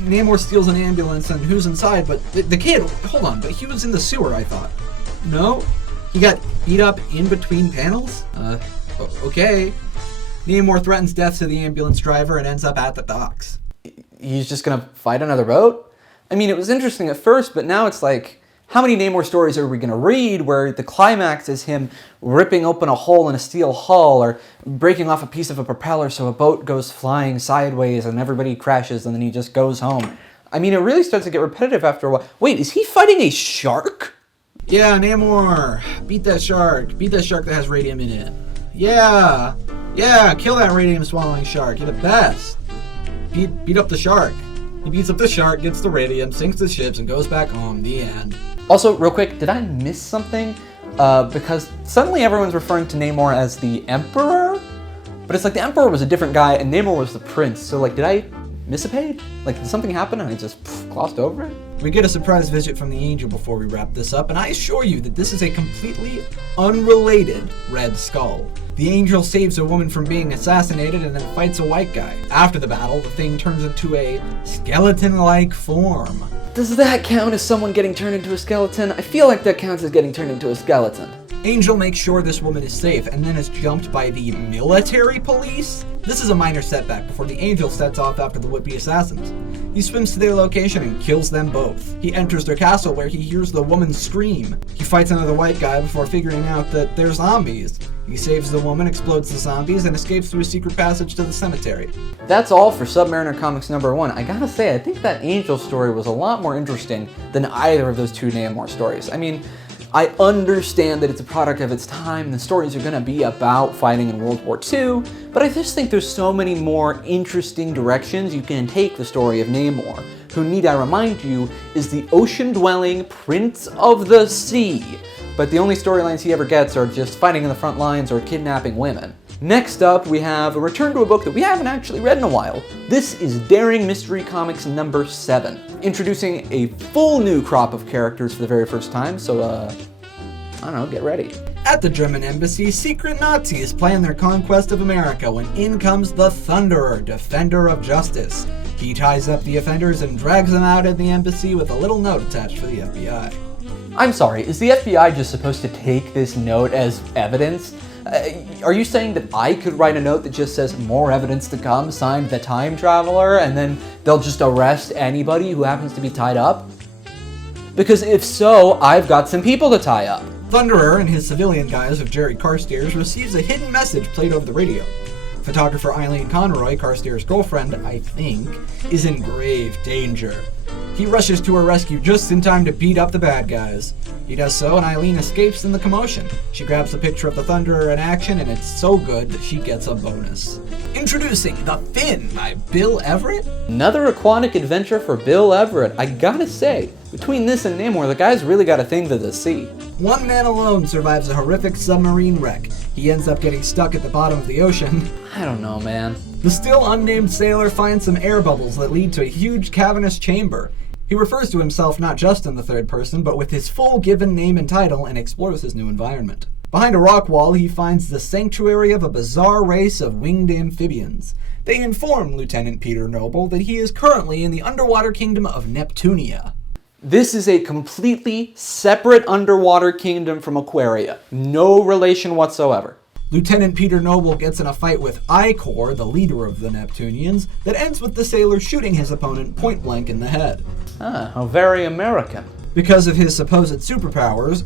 Namor steals an ambulance and who's inside, but the kid, hold on, but he was in the sewer, I thought. No? He got beat up in between panels? Okay. Namor threatens death to the ambulance driver and ends up at the docks. He's just gonna fight another boat? I mean, it was interesting at first, but now it's like, How many Namor stories are we going to read where the climax is him ripping open a hole in a steel hull or breaking off a piece of a propeller so a boat goes flying sideways and everybody crashes and then he just goes home? I mean, it really starts to get repetitive after a while. Wait, is he fighting a shark? Yeah, Namor, beat that shark. Beat that shark that has radium in it. Yeah, kill that radium swallowing shark. You're the best. Beat up the shark. He beats up the shark, gets the radium, sinks the ships, and goes back home. The end. Also, real quick, did I miss something? Because suddenly everyone's referring to Namor as the Emperor? But it's like the Emperor was a different guy and Namor was the Prince. So like, did I miss a page? Like, did something happen and I just glossed over it? We get a surprise visit from the Angel before we wrap this up, and I assure you that this is a completely unrelated Red Skull. The Angel saves a woman from being assassinated and then fights a white guy. After the battle, the thing turns into a skeleton-like form. Does that count as someone getting turned into a skeleton? I feel like that counts as getting turned into a skeleton. Angel makes sure this woman is safe and then is jumped by the military police? This is a minor setback before the Angel sets off after the would-be assassins. He swims to their location and kills them both. He enters their castle where he hears the woman scream. He fights another white guy before figuring out that they're zombies. He saves the woman, explodes the zombies, and escapes through a secret passage to the cemetery. That's all for Submariner Comics #1. I gotta say, I think that Angel story was a lot more interesting than either of those two Namor stories. I mean, I understand that it's a product of its time, and the stories are gonna be about fighting in World War II, but I just think there's so many more interesting directions you can take the story of Namor, who, need I remind you, is the ocean-dwelling Prince of the Sea. But the only storylines he ever gets are just fighting in the front lines or kidnapping women. Next up, we have a return to a book that we haven't actually read in a while. This is Daring Mystery Comics #7, introducing a full new crop of characters for the very first time, so I don't know, get ready. At the German embassy, secret Nazis plan their conquest of America when in comes the Thunderer, defender of justice. He ties up the offenders and drags them out of the embassy with a little note attached for the FBI. I'm sorry, is the FBI just supposed to take this note as evidence? Are you saying that I could write a note that just says, "More evidence to come, signed the Time Traveler," and then they'll just arrest anybody who happens to be tied up? Because if so, I've got some people to tie up. Thunderer and his civilian guise of Jerry Carstairs receives a hidden message played over the radio. Photographer Eileen Conroy, Carstairs' girlfriend, I think, is in grave danger. He rushes to her rescue just in time to beat up the bad guys. He does so, and Eileen escapes in the commotion. She grabs a picture of the Thunderer in action, and it's so good that she gets a bonus. Introducing The Fin by Bill Everett. Another aquatic adventure for Bill Everett. I gotta say, between this and Namor, the guy's really got a thing for the sea. One man alone survives a horrific submarine wreck. He ends up getting stuck at the bottom of the ocean. I don't know, man. The still unnamed sailor finds some air bubbles that lead to a huge cavernous chamber. He refers to himself not just in the third person, but with his full given name and title, and explores his new environment. Behind a rock wall, he finds the sanctuary of a bizarre race of winged amphibians. They inform Lieutenant Peter Noble that he is currently in the underwater kingdom of Neptunia. This is a completely separate underwater kingdom from Aquaria. No relation whatsoever. Lieutenant Peter Noble gets in a fight with Icor, the leader of the Neptunians, that ends with the sailor shooting his opponent point blank in the head. How very American. Because of his supposed superpowers,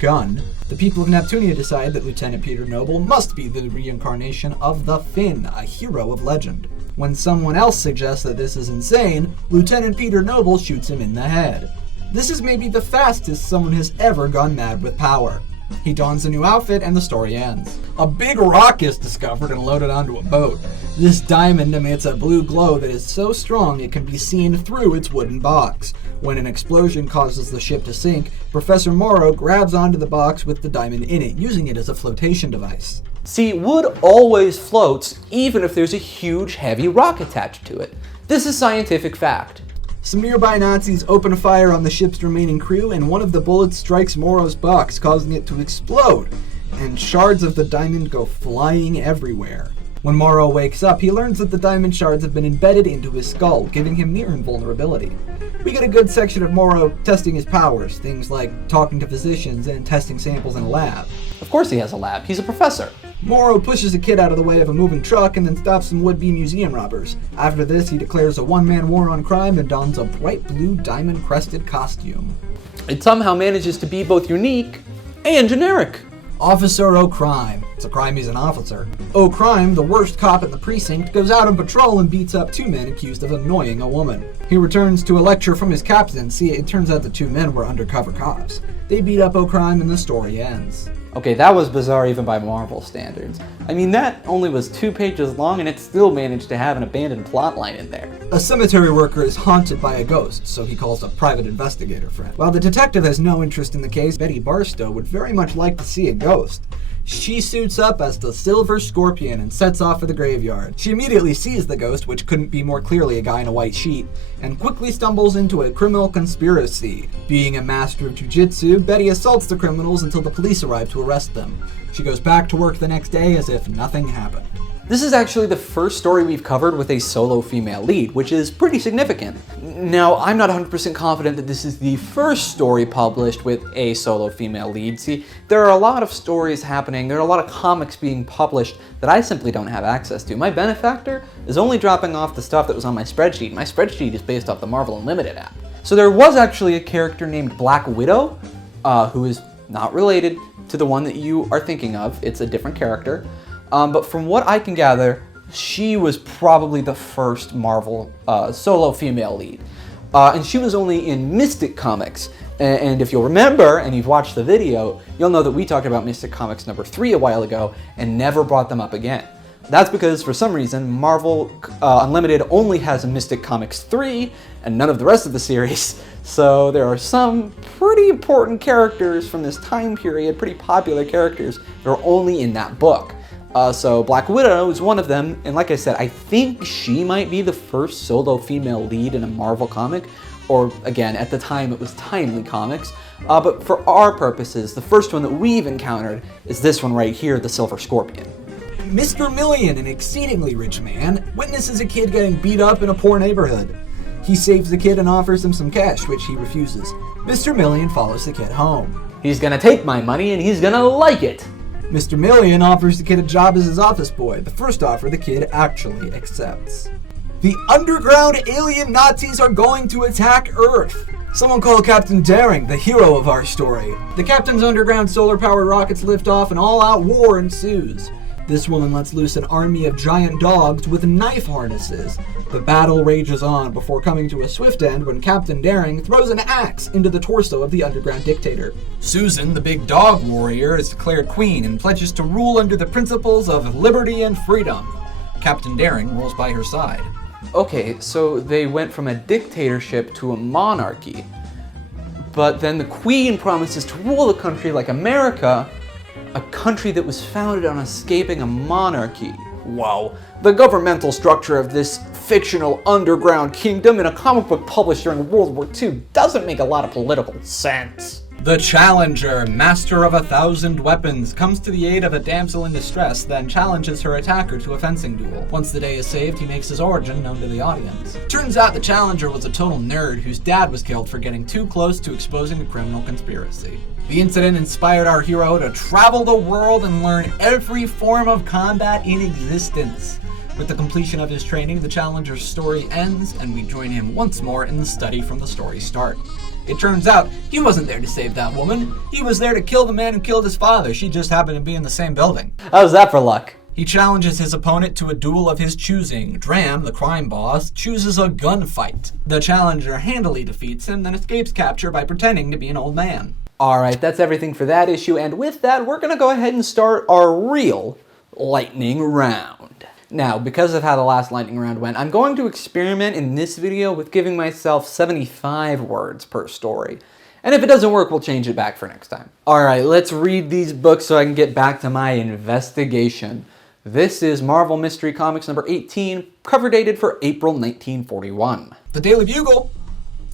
gun, the people of Neptunia decide that Lieutenant Peter Noble must be the reincarnation of the Fin, a hero of legend. When someone else suggests that this is insane, Lieutenant Peter Noble shoots him in the head. This is maybe the fastest someone has ever gone mad with power. He dons a new outfit and the story ends. A big rock is discovered and loaded onto a boat. This diamond emits a blue glow that is so strong it can be seen through its wooden box. When an explosion causes the ship to sink, Professor Morrow grabs onto the box with the diamond in it, using it as a flotation device. See, wood always floats, even if there's a huge, heavy rock attached to it. This is scientific fact. Some nearby Nazis open fire on the ship's remaining crew, and one of the bullets strikes Morrow's box, causing it to explode, and shards of the diamond go flying everywhere. When Morrow wakes up, he learns that the diamond shards have been embedded into his skull, giving him near invulnerability. We get a good section of Morrow testing his powers, things like talking to physicians and testing samples in a lab. Of course he has a lab. He's a professor. Morrow pushes a kid out of the way of a moving truck and then stops some would-be museum robbers. After this, he declares a one-man war on crime and dons a bright blue diamond-crested costume. It somehow manages to be both unique and generic. Officer O'Crime. It's a crime he's an officer. O'Crime, the worst cop in the precinct, goes out on patrol and beats up 2 men accused of annoying a woman. He returns to a lecture from his captain. See, it turns out the 2 men were undercover cops. They beat up O'Crime and the story ends. Okay, that was bizarre even by Marvel standards. I mean, that only was 2 pages long and it still managed to have an abandoned plotline in there. A cemetery worker is haunted by a ghost, so he calls a private investigator friend. While the detective has no interest in the case, Betty Barstow would very much like to see a ghost. She suits up as the Silver Scorpion and sets off for the graveyard. She immediately sees the ghost, which couldn't be more clearly a guy in a white sheet, and quickly stumbles into a criminal conspiracy. Being a master of jujitsu, Betty assaults the criminals until the police arrive to arrest them. She goes back to work the next day as if nothing happened. This is actually the first story we've covered with a solo female lead, which is pretty significant. Now, I'm not 100% confident that this is the first story published with a solo female lead. See, there are a lot of stories happening, there are a lot of comics being published that I simply don't have access to. My benefactor is only dropping off the stuff that was on my spreadsheet. My spreadsheet is based off the Marvel Unlimited app. So there was actually a character named Black Widow, who is not related to the one that you are thinking of. It's a different character. But from what I can gather, she was probably the first Marvel solo female lead. And she was only in Mystic Comics. And if you'll remember, and you've watched the video, you'll know that we talked about Mystic Comics number 3 a while ago and never brought them up again. That's because, for some reason, Marvel Unlimited only has a Mystic Comics 3 and none of the rest of the series. So there are some pretty important characters from this time period, pretty popular characters, that are only in that book. So Black Widow is one of them, and like I said, I think she might be the first solo female lead in a Marvel comic, or again, at the time it was T.I.M.E Comics, but for our purposes, the first one that we've encountered is this one right here, the Silver Scorpion. Mr. Million, an exceedingly rich man, witnesses a kid getting beat up in a poor neighborhood. He saves the kid and offers him some cash, which he refuses. Mr. Million follows the kid home. He's gonna take my money and he's gonna like it! Mr. Million offers the kid a job as his office boy. The first offer the kid actually accepts. The underground alien Nazis are going to attack Earth. Someone call Captain Daring, the hero of our story. The captain's underground solar-powered rockets lift off and all-out war ensues. This woman lets loose an army of giant dogs with knife harnesses. The battle rages on before coming to a swift end when Captain Daring throws an axe into the torso of the underground dictator. Susan, the big dog warrior, is declared queen and pledges to rule under the principles of liberty and freedom. Captain Daring rules by her side. Okay, so they went from a dictatorship to a monarchy. But then the queen promises to rule the country like America, a country that was founded on escaping a monarchy. Wow. The governmental structure of this fictional underground kingdom in a comic book published during World War II doesn't make a lot of political sense. The Challenger, master of 1,000 weapons, comes to the aid of a damsel in distress, then challenges her attacker to a fencing duel. Once the day is saved, he makes his origin known to the audience. Turns out the Challenger was a total nerd whose dad was killed for getting too close to exposing a criminal conspiracy. The incident inspired our hero to travel the world and learn every form of combat in existence. With the completion of his training, the Challenger's story ends, and we join him once more in the study from the story's start. It turns out he wasn't there to save that woman. He was there to kill the man who killed his father. She just happened to be in the same building. How's that for luck? He challenges his opponent to a duel of his choosing. Dram, the crime boss, chooses a gunfight. The Challenger handily defeats him, then escapes capture by pretending to be an old man. Alright, that's everything for that issue, and with that, we're gonna go ahead and start our real lightning round. Now, because of how the last lightning round went, I'm going to experiment in this video with giving myself 75 words per story. And if it doesn't work, we'll change it back for next time. Alright, let's read these books so I can get back to my investigation. This is Marvel Mystery Comics number 18, cover dated for April 1941. The Daily Bugle?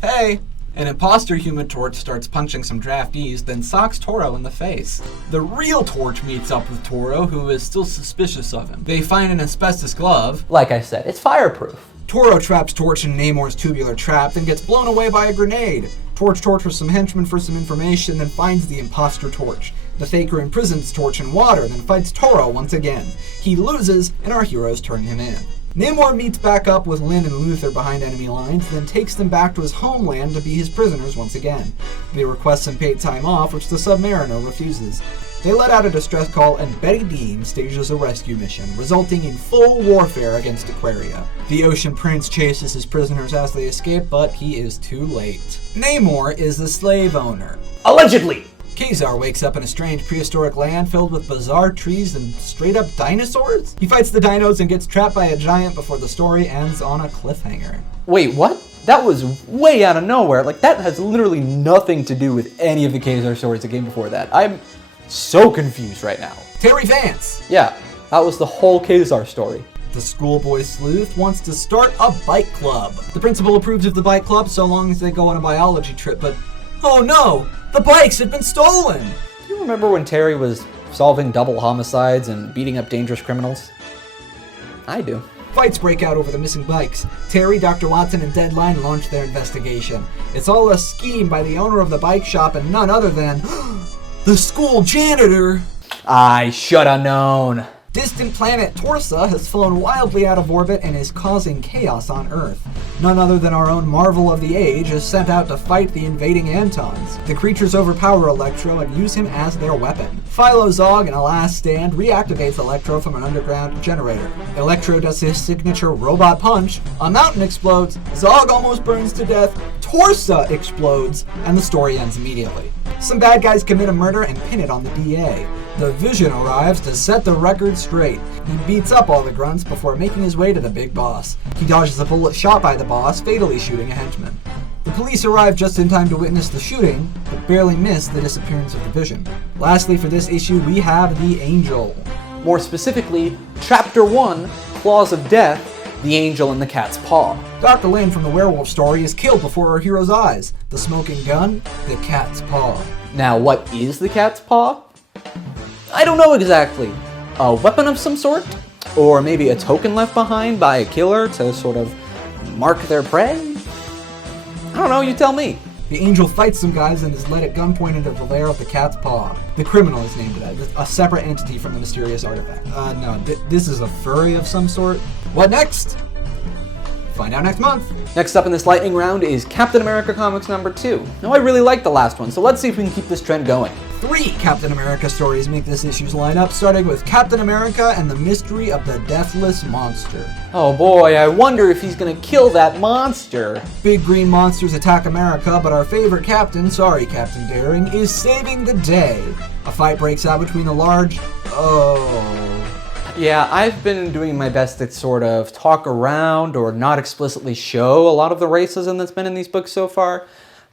Hey, An imposter Human Torch starts punching some draftees, then socks Toro in the face. The real Torch meets up with Toro, who is still suspicious of him. They find an asbestos glove. Like I said, it's fireproof. Toro traps Torch in Namor's tubular trap, then gets blown away by a grenade. Torch tortures some henchmen for some information, then finds the imposter Torch. The faker imprisons Torch in water, then fights Toro once again. He loses, and our heroes turn him in. Namor meets back up with Lynn and Luther behind enemy lines, then takes them back to his homeland to be his prisoners once again. They request some paid time off, which the Submariner refuses. They let out a distress call, and Betty Dean stages a rescue mission, resulting in full warfare against Aquaria. The Ocean Prince chases his prisoners as they escape, but he is too late. Namor is the slave owner. Allegedly! Kazar wakes up in a strange prehistoric land filled with bizarre trees and straight-up dinosaurs. He fights the dinos and gets trapped by a giant before the story ends on a cliffhanger. Wait, what? That was way out of nowhere. Like, that has literally nothing to do with any of the Kazar stories that came before that. I'm so confused right now. Terry Vance! Yeah, that was the whole Kazar story. The schoolboy sleuth wants to start a bike club. The principal approves of the bike club so long as they go on a biology trip, but oh no! The bikes have been stolen! Do you remember when Terry was solving double homicides and beating up dangerous criminals? I do. Fights break out over the missing bikes. Terry, Dr. Watson, and Deadline launch their investigation. It's all a scheme by the owner of the bike shop and none other than the school janitor! I shoulda known. Distant planet Torsa has flown wildly out of orbit and is causing chaos on Earth. None other than our own Marvel of the Age is sent out to fight the invading Antons. The creatures overpower Electro and use him as their weapon. Philo Zog, in a last stand, reactivates Electro from an underground generator. Electro does his signature robot punch, a mountain explodes, Zog almost burns to death, Torsa explodes, and the story ends immediately. Some bad guys commit a murder and pin it on the DA. The Vision arrives to set the record straight. He beats up all the grunts before making his way to the big boss. He dodges a bullet shot by the boss, fatally shooting a henchman. The police arrive just in time to witness the shooting, but barely miss the disappearance of the Vision. Lastly, for this issue, we have the Angel. More specifically, Chapter 1, Claws of Death, the Angel in the Cat's Paw. Dr. Lynn from the Werewolves story is killed before our hero's eyes. The smoking gun, the cat's paw. Now, what is the cat's paw? I don't know exactly. A weapon of some sort? Or maybe a token left behind by a killer to sort of mark their prey? I don't know, you tell me. The Angel fights some guys and is led at gunpoint into the lair of the cat's paw. The criminal is named that, a separate entity from the mysterious artifact. This is a furry of some sort. What next? Find out next month. Next up in this lightning round is Captain America Comics number 2. Now, I really liked the last one, so let's see if we can keep this trend going. 3 Captain America stories make this issue's lineup, starting with Captain America and the Mystery of the Deathless Monster. Oh boy, I wonder if he's gonna kill that monster. Big green monsters attack America, but our favorite captain, sorry Captain Daring, is saving the day. A fight breaks out between a large... Yeah, I've been doing my best to sort of talk around or not explicitly show a lot of the racism that's been in these books so far.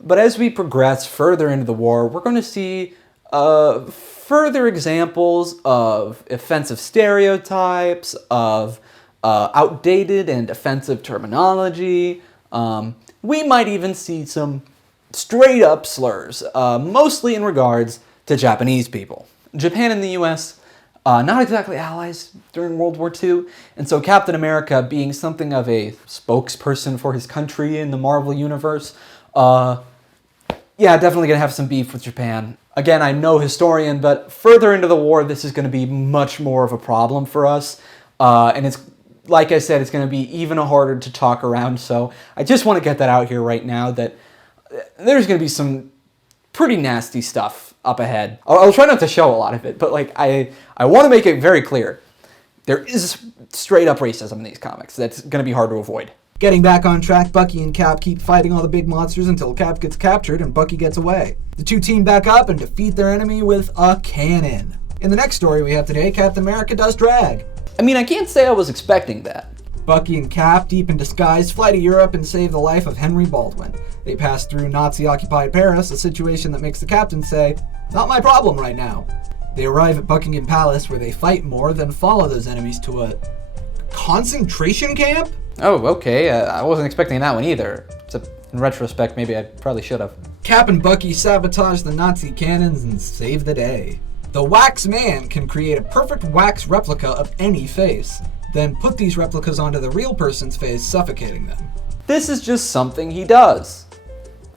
But as we progress further into the war, we're going to see further examples of offensive stereotypes, of outdated and offensive terminology. We might even see some straight up slurs, mostly in regards to Japanese people. Japan and the US, not exactly allies during World War II, and so Captain America, being something of a spokesperson for his country in the Marvel Universe, yeah, definitely gonna have some beef with Japan. Again, I'm no historian, but further into the war, this is gonna be much more of a problem for us, and it's, like I said, it's gonna be even harder to talk around, so I just want to get that out here right now, that there's gonna be some pretty nasty stuff up ahead. I'll try not to show a lot of it, but like I want to make it very clear. There is straight up racism in these comics that's going to be hard to avoid. Getting back on track, Bucky and Cap keep fighting all the big monsters until Cap gets captured and Bucky gets away. The two team back up and defeat their enemy with a cannon. In the next story we have today, Captain America does drag. I mean, I can't say I was expecting that. Bucky and Cap, deep in disguise, fly to Europe and save the life of Henry Baldwin. They pass through Nazi-occupied Paris, a situation that makes the captain say, "Not my problem right now." They arrive at Buckingham Palace, where they fight more, then follow those enemies to a concentration camp? Oh, okay. I wasn't expecting that one either. It's a In retrospect, maybe I probably should have. Cap and Bucky sabotage the Nazi cannons and save the day. The Wax Man can create a perfect wax replica of any face, then put these replicas onto the real person's face, suffocating them. This is just something he does,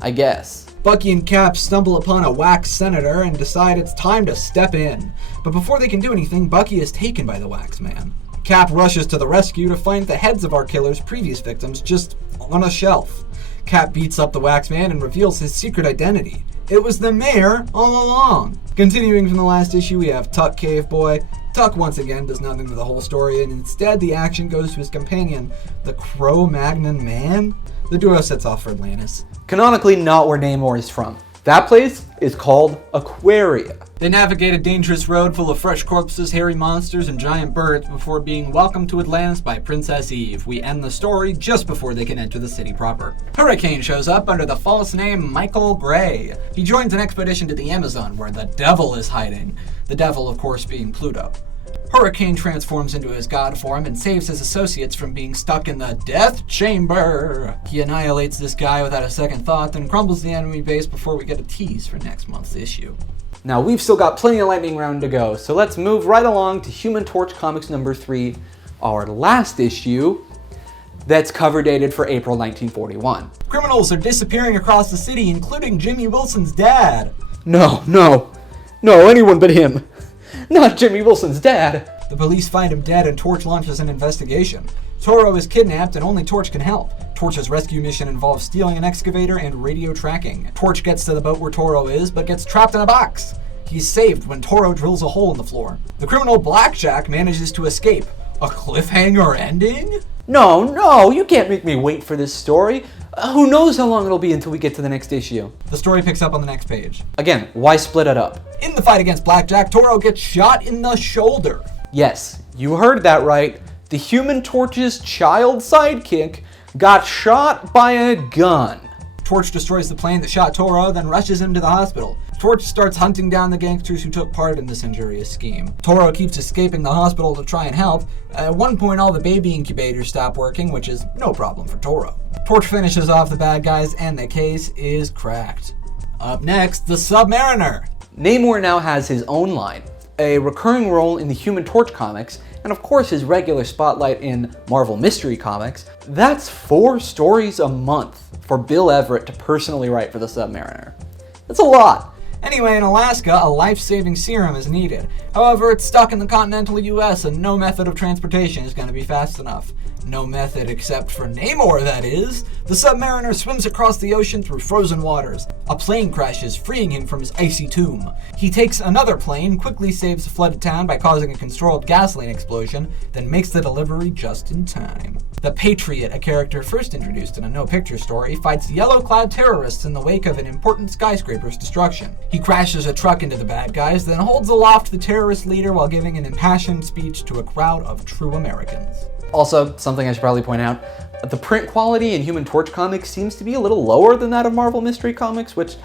I guess. Bucky and Cap stumble upon a wax senator and decide it's time to step in. But before they can do anything, Bucky is taken by the Wax Man. Cap rushes to the rescue to find the heads of our killer's previous victims just on a shelf. Cap beats up the Wax Man and reveals his secret identity. It was the mayor all along. Continuing from the last issue, we have Tuck Cave Boy. Tuck once again does nothing to the whole story, and instead the action goes to his companion, the Cro-Magnon Man. The duo sets off for Atlantis. Canonically not where Namor is from. That place is called Aquaria. They navigate a dangerous road full of fresh corpses, hairy monsters, and giant birds before being welcomed to Atlantis by Princess Eve. We end the story just before they can enter the city proper. Hurricane shows up under the false name Michael Gray. He joins an expedition to the Amazon where the devil is hiding. The devil, of course, being Pluto. Hurricane transforms into his god form and saves his associates from being stuck in the death chamber. He annihilates this guy without a second thought, then crumbles the enemy base before we get a tease for next month's issue. Now we've still got plenty of lightning round to go, so let's move right along to Human Torch Comics number 3, our last issue, that's cover dated for April 1941. Criminals are disappearing across the city, including Jimmy Wilson's dad. No, anyone but him. Not Jimmy Wilson's dad. The police find him dead and Torch launches an investigation. Toro is kidnapped and only Torch can help. Torch's rescue mission involves stealing an excavator and radio tracking. Torch gets to the boat where Toro is, but gets trapped in a box. He's saved when Toro drills a hole in the floor. The criminal Blackjack manages to escape. A cliffhanger ending? No, you can't make me wait for this story. Who knows how long it'll be until we get to the next issue. The story picks up on the next page. Again, why split it up? In the fight against Blackjack, Toro gets shot in the shoulder. Yes, you heard that right. The Human Torch's child sidekick got shot by a gun. Torch destroys the plane that shot Toro, then rushes him to the hospital. Torch starts hunting down the gangsters who took part in this injurious scheme. Toro keeps escaping the hospital to try and help. At one point, all the baby incubators stop working, which is no problem for Toro. Torch finishes off the bad guys, and the case is cracked. Up next, the Submariner. Namor now has his own line, a recurring role in the Human Torch comics, and of course his regular spotlight in Marvel Mystery Comics. That's 4 stories a month for Bill Everett to personally write for the Submariner. That's a lot. Anyway, in Alaska, a life-saving serum is needed. However, it's stuck in the continental US and no method of transportation is going to be fast enough. No method except for Namor, that is. The Submariner swims across the ocean through frozen waters. A plane crashes, freeing him from his icy tomb. He takes another plane, quickly saves a flooded town by causing a controlled gasoline explosion, then makes the delivery just in time. The Patriot, a character first introduced in a no-picture story, fights yellow-clad terrorists in the wake of an important skyscraper's destruction. He crashes a truck into the bad guys, then holds aloft the terrorist leader while giving an impassioned speech to a crowd of true Americans. Also, something I should probably point out, the print quality in Human Torch comics seems to be a little lower than that of Marvel Mystery Comics, which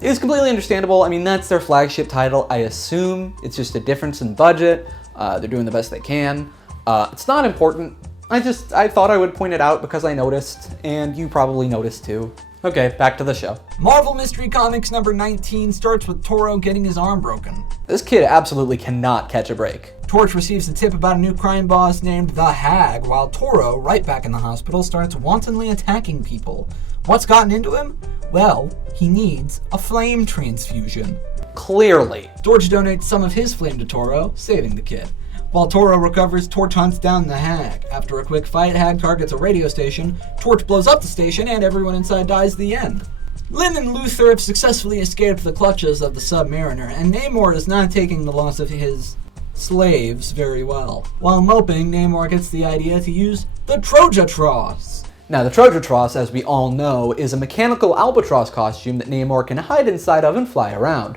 is completely understandable. I mean, that's their flagship title. I assume it's just a difference in budget. They're doing the best they can. It's not important. I thought I would point it out because I noticed, and you probably noticed too. Okay, back to the show. Marvel Mystery Comics number 19 starts with Toro getting his arm broken. This kid absolutely cannot catch a break. Torch receives a tip about a new crime boss named The Hag, while Toro, right back in the hospital, starts wantonly attacking people. What's gotten into him? Well, he needs a flame transfusion. Clearly. Torch donates some of his flame to Toro, saving the kid. While Toro recovers, Torch hunts down the Hag. After a quick fight, Hag targets a radio station, Torch blows up the station, and everyone inside dies. The end. Lynn and Luthor have successfully escaped the clutches of the Submariner, and Namor is not taking the loss of his slaves very well. While moping, Namor gets the idea to use the Trojatros. Now, the Trojatros, as we all know, is a mechanical albatross costume that Namor can hide inside of and fly around.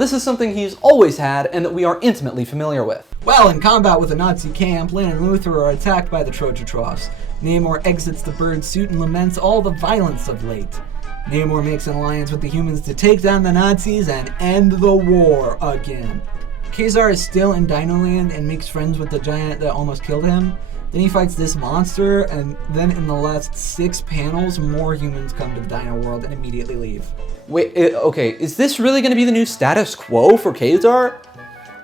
This is something he's always had and that we are intimately familiar with. Well, in combat with the Nazi camp, Lynn and Luthor are attacked by the Trojatros. Namor exits the bird suit and laments all the violence of late. Namor makes an alliance with the humans to take down the Nazis and end the war again. Kazar is still in Dino Land and makes friends with the giant that almost killed him. Then he fights this monster, and then in the last 6 panels, more humans come to the Dino world and immediately leave. Wait, okay, is this really going to be the new status quo for Kazar?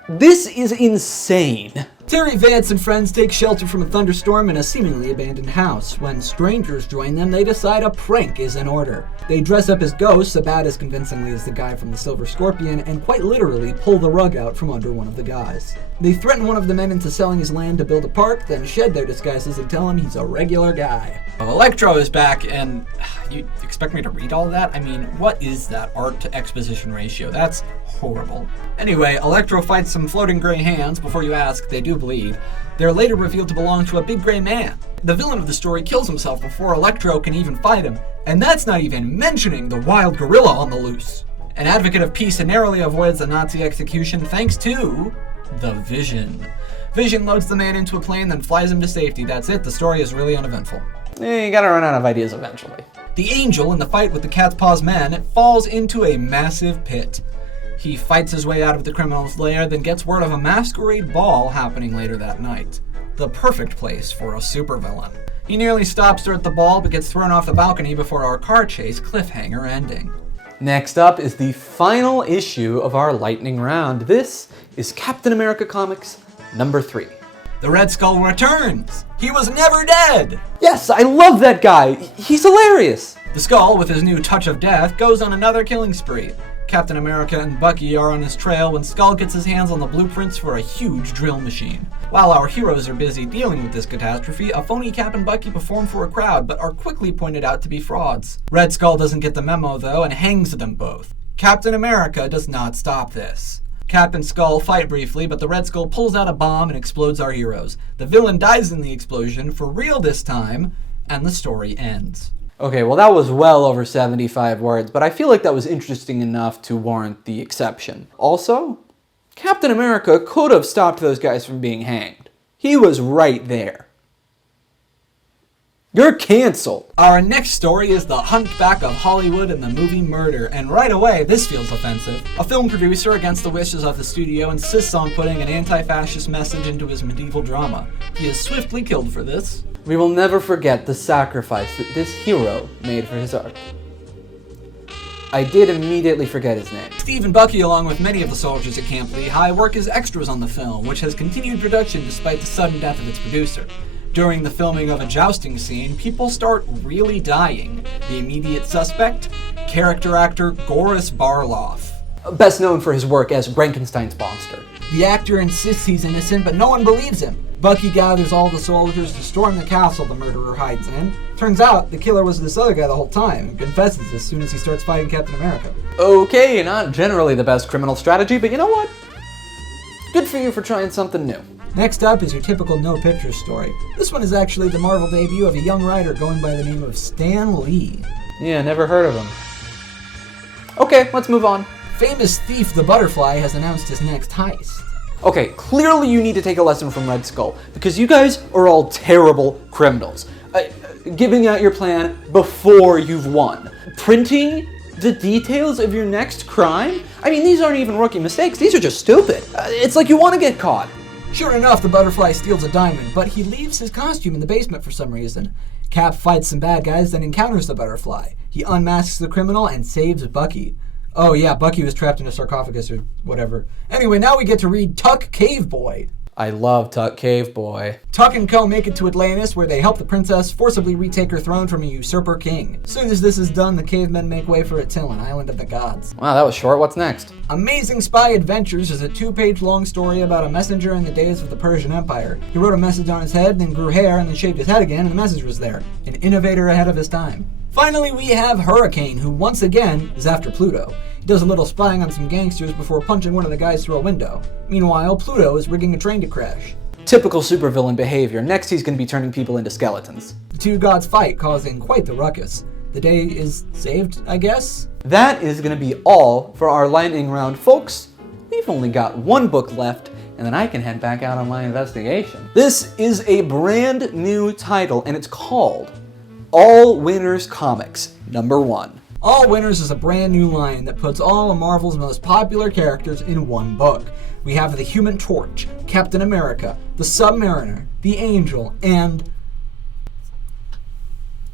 This is insane. Terry, Vance, and friends take shelter from a thunderstorm in a seemingly abandoned house. When strangers join them, they decide a prank is in order. They dress up as ghosts, about as convincingly as the guy from the Silver Scorpion, and quite literally pull the rug out from under one of the guys. They threaten one of the men into selling his land to build a park, then shed their disguises and tell him he's a regular guy. Well, Electro is back, and you expect me to read all that? I mean, what is that art to exposition ratio? That's horrible. Anyway, Electro fights some floating gray hands. Before you ask, they do bleed. They're later revealed to belong to a big gray man. The villain of the story kills himself before Electro can even fight him, and that's not even mentioning the wild gorilla on the loose. An advocate of peace and narrowly avoids a Nazi execution thanks to the Vision. Vision loads the man into a plane, then flies him to safety. That's it, the story is really uneventful. You gotta run out of ideas eventually. The Angel, in the fight with the Cat's Paw's men, falls into a massive pit. He fights his way out of the criminal's lair, then gets word of a masquerade ball happening later that night. The perfect place for a supervillain. He nearly stops her at the ball, but gets thrown off the balcony before our car chase cliffhanger ending. Next up is the final issue of our lightning round. This is Captain America Comics number 3. The Red Skull returns! He was never dead! Yes, I love that guy. He's hilarious. The Skull, with his new touch of death, goes on another killing spree. Captain America and Bucky are on his trail when Skull gets his hands on the blueprints for a huge drill machine. While our heroes are busy dealing with this catastrophe, a phony Cap and Bucky perform for a crowd, but are quickly pointed out to be frauds. Red Skull doesn't get the memo, though, and hangs them both. Captain America does not stop this. Cap and Skull fight briefly, but the Red Skull pulls out a bomb and explodes our heroes. The villain dies in the explosion, for real this time, and the story ends. Okay, well that was well over 75 words, but I feel like that was interesting enough to warrant the exception. Also, Captain America could have stopped those guys from being hanged. He was right there. You're canceled. Our next story is The Hunchback of Hollywood and the movie Murder, and right away, this feels offensive. A film producer, against the wishes of the studio, insists on putting an anti-fascist message into his medieval drama. He is swiftly killed for this. We will never forget the sacrifice that this hero made for his art. I did immediately forget his name. Steve and Bucky, along with many of the soldiers at Camp Lehigh, work as extras on the film, which has continued production despite the sudden death of its producer. During the filming of a jousting scene, people start really dying. The immediate suspect? Character actor Goris Barloff. Best known for his work as Frankenstein's monster. The actor insists he's innocent, but no one believes him. Bucky gathers all the soldiers to storm the castle the murderer hides in. Turns out, the killer was this other guy the whole time, and confesses as soon as he starts fighting Captain America. Okay, not generally the best criminal strategy, but you know what? Good for you for trying something new. Next up is your typical no-picture story. This one is actually the Marvel debut of a young writer going by the name of Stan Lee. Yeah, never heard of him. Okay, let's move on. Famous thief the Butterfly has announced his next heist. Okay, clearly you need to take a lesson from Red Skull, because you guys are all terrible criminals. Giving out your plan before you've won. Printing the details of your next crime? I mean, these aren't even rookie mistakes, these are just stupid. It's like you want to get caught. Sure enough, the Butterfly steals a diamond, but he leaves his costume in the basement for some reason. Cap fights some bad guys, then encounters the Butterfly. He unmasks the criminal and saves Bucky. Oh yeah, Bucky was trapped in a sarcophagus or whatever. Anyway, now we get to read Tuck Cave Boy. I love Tuck Cave Boy. Tuck and Co. make it to Atlantis, where they help the princess forcibly retake her throne from a usurper king. As soon as this is done, the cavemen make way for Attilan, Island of the Gods. Wow, that was short. What's next? Amazing Spy Adventures is a 2-page long story about a messenger in the days of the Persian Empire. He wrote a message on his head, then grew hair, and then shaved his head again, and the message was there. An innovator ahead of his time. Finally, we have Hurricane, who once again is after Pluto. He does a little spying on some gangsters before punching one of the guys through a window. Meanwhile, Pluto is rigging a train to crash. Typical supervillain behavior. Next, he's going to be turning people into skeletons. The two gods fight, causing quite the ruckus. The day is saved, I guess? That is going to be all for our lightning round, folks. We've only got one book left, and then I can head back out on my investigation. This is a brand new title, and it's called All Winners Comics #1. All Winners is a brand new line that puts all of Marvel's most popular characters in one book. We have the Human Torch, Captain America, the Submariner, the Angel, and...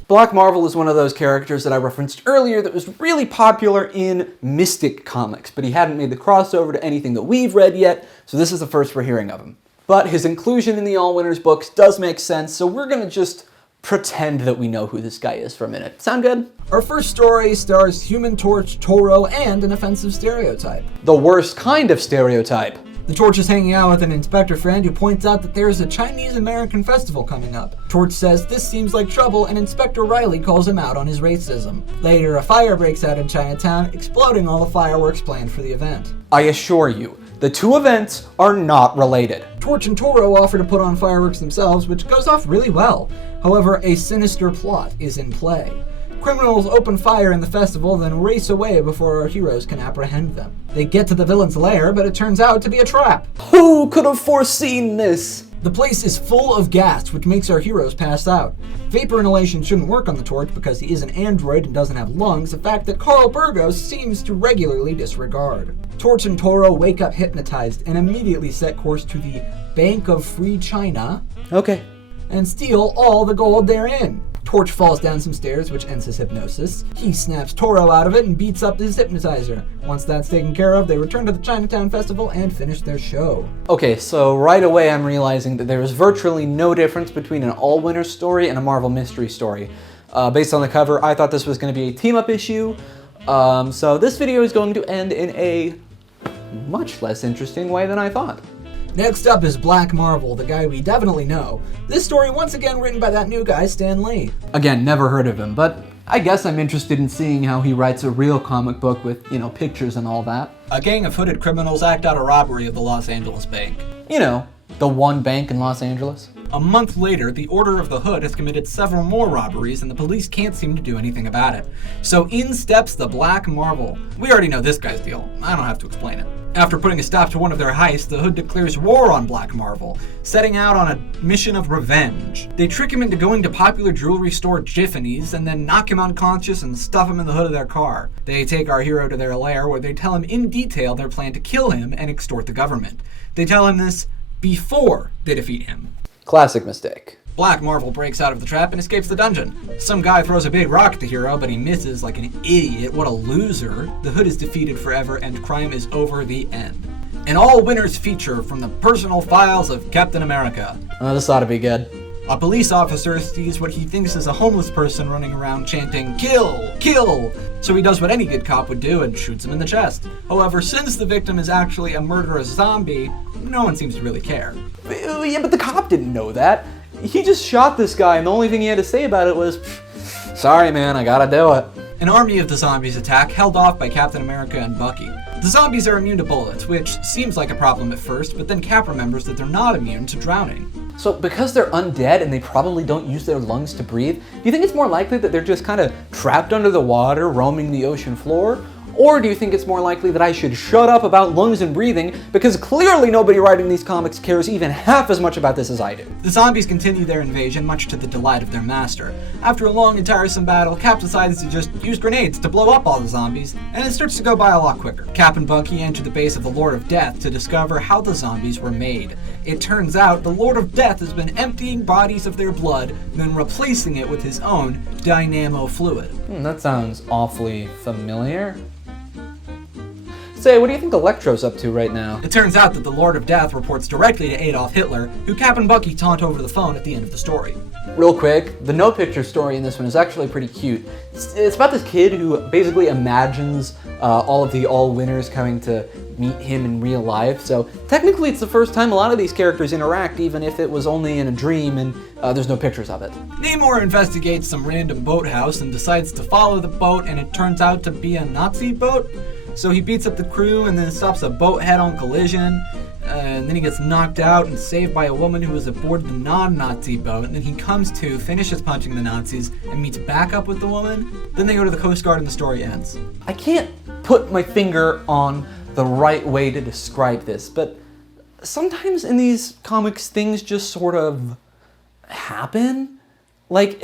Black Marvel is one of those characters that I referenced earlier that was really popular in Mystic Comics, but he hadn't made the crossover to anything that we've read yet, so this is the first we're hearing of him. But his inclusion in the All Winners books does make sense, so we're gonna just pretend that we know who this guy is for a minute. Sound good? Our first story stars Human Torch, Toro, and an offensive stereotype. The worst kind of stereotype. The Torch is hanging out with an inspector friend who points out that there is a Chinese-American festival coming up. Torch says this seems like trouble, and Inspector Riley calls him out on his racism. Later, a fire breaks out in Chinatown, exploding all the fireworks planned for the event. I assure you, the two events are not related. Torch and Toro offer to put on fireworks themselves, which goes off really well. However, a sinister plot is in play. Criminals open fire in the festival, then race away before our heroes can apprehend them. They get to the villain's lair, but it turns out to be a trap. Who could have foreseen this? The place is full of gas, which makes our heroes pass out. Vapor inhalation shouldn't work on the Torch because he is an android and doesn't have lungs, a fact that Carl Burgos seems to regularly disregard. Torch and Toro wake up hypnotized and immediately set course to the Bank of Free China. Okay. And steal all the gold therein. Torch falls down some stairs, which ends his hypnosis. He snaps Toro out of it and beats up his hypnotizer. Once that's taken care of, they return to the Chinatown Festival and finish their show. Okay, so right away I'm realizing that there is virtually no difference between an all-winner story and a Marvel mystery story. Based on the cover, I thought this was going to be a team-up issue, so this video is going to end in a much less interesting way than I thought. Next up is Black Marvel, the guy we definitely know. This story once again written by that new guy, Stan Lee. Again, never heard of him, but I guess I'm interested in seeing how he writes a real comic book with, pictures and all that. A gang of hooded criminals act out a robbery of the Los Angeles bank. You know, the one bank in Los Angeles. A month later, the Order of the Hood has committed several more robberies and the police can't seem to do anything about it. So in steps the Black Marvel. We already know this guy's deal. I don't have to explain it. After putting a stop to one of their heists, the Hood declares war on Black Marvel, setting out on a mission of revenge. They trick him into going to popular jewelry store Jiffany's and then knock him unconscious and stuff him in the hood of their car. They take our hero to their lair where they tell him in detail their plan to kill him and extort the government. They tell him this before they defeat him. Classic mistake. Black Marvel breaks out of the trap and escapes the dungeon. Some guy throws a big rock at the hero, but he misses like an idiot. What a loser. The Hood is defeated forever and crime is over. The end. An All Winners feature from the personal files of Captain America. This ought to be good. A police officer sees what he thinks is a homeless person running around chanting, "Kill! Kill!" So he does what any good cop would do and shoots him in the chest. However, since the victim is actually a murderous zombie, no one seems to really care. Yeah, but the cop didn't know that. He just shot this guy, and the only thing he had to say about it was, "Sorry, man, I gotta do it." An army of the zombies attack, held off by Captain America and Bucky. The zombies are immune to bullets, which seems like a problem at first, but then Cap remembers that they're not immune to drowning. So because they're undead and they probably don't use their lungs to breathe, do you think it's more likely that they're just kind of trapped under the water, roaming the ocean floor? Or do you think it's more likely that I should shut up about lungs and breathing because clearly nobody writing these comics cares even half as much about this as I do? The zombies continue their invasion, much to the delight of their master. After a long and tiresome battle, Cap decides to just use grenades to blow up all the zombies, and it starts to go by a lot quicker. Cap and Bucky enter the base of the Lord of Death to discover how the zombies were made. It turns out the Lord of Death has been emptying bodies of their blood, then replacing it with his own dynamo fluid. That sounds awfully familiar. Say, what do you think Electro's up to right now? It turns out that the Lord of Death reports directly to Adolf Hitler, who Cap and Bucky taunt over the phone at the end of the story. Real quick, the no-picture story in this one is actually pretty cute. It's about this kid who basically imagines all of the all-winners coming to meet him in real life, so technically it's the first time a lot of these characters interact, even if it was only in a dream and there's no pictures of it. Namor investigates some random boathouse and decides to follow the boat, and it turns out to be a Nazi boat. So he beats up the crew and then stops a boat head-on collision, and then he gets knocked out and saved by a woman who was aboard the non-Nazi boat, and then he comes to, finishes punching the Nazis, and meets back up with the woman. Then they go to the Coast Guard and the story ends. I can't put my finger on the right way to describe this, but sometimes in these comics things just sort of happen. Like,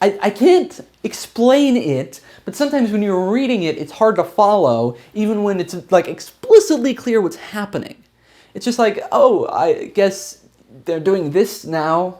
I can't explain it, but sometimes when you're reading it, it's hard to follow, even when it's like explicitly clear what's happening. It's just like, oh, I guess they're doing this now.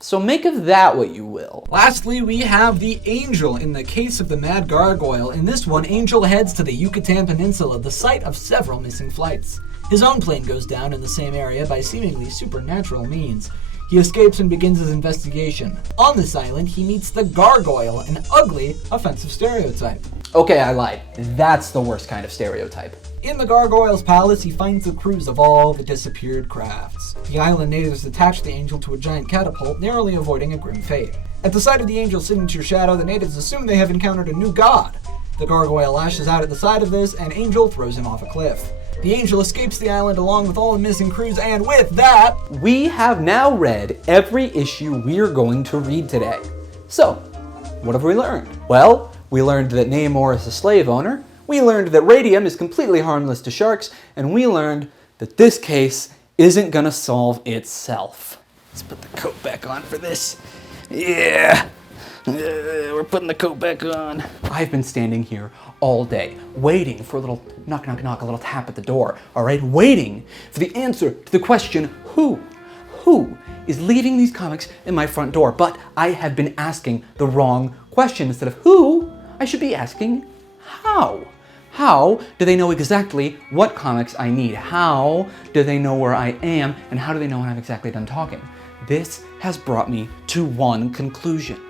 So make of that what you will. Lastly, we have the Angel in the case of the Mad Gargoyle. In this one, Angel heads to the Yucatan Peninsula, the site of several missing flights. His own plane goes down in the same area by seemingly supernatural means. He escapes and begins his investigation. On this island, he meets the Gargoyle, an ugly, offensive stereotype. Okay, I lied. That's the worst kind of stereotype. In the Gargoyle's palace, he finds the crews of all the disappeared crafts. The island natives attach the Angel to a giant catapult, narrowly avoiding a grim fate. At the sight of the Angel's signature shadow, the natives assume they have encountered a new god. The Gargoyle lashes out at the sight of this, and Angel throws him off a cliff. The Angel escapes the island along with all the missing crews, and with that, we have now read every issue we're going to read today. So, what have we learned? Well, we learned that Namor is a slave owner, we learned that Radium is completely harmless to sharks, and we learned that this case isn't gonna solve itself. Let's put the coat back on for this. Yeah! We're putting the coat back on. I've been standing here all day, waiting for a little knock, knock, knock, a little tap at the door, all right? Waiting for the answer to the question, who is leaving these comics in my front door? But I have been asking the wrong question. Instead of who, I should be asking how. How do they know exactly what comics I need? How do they know where I am? And how do they know when I'm exactly done talking? This has brought me to one conclusion.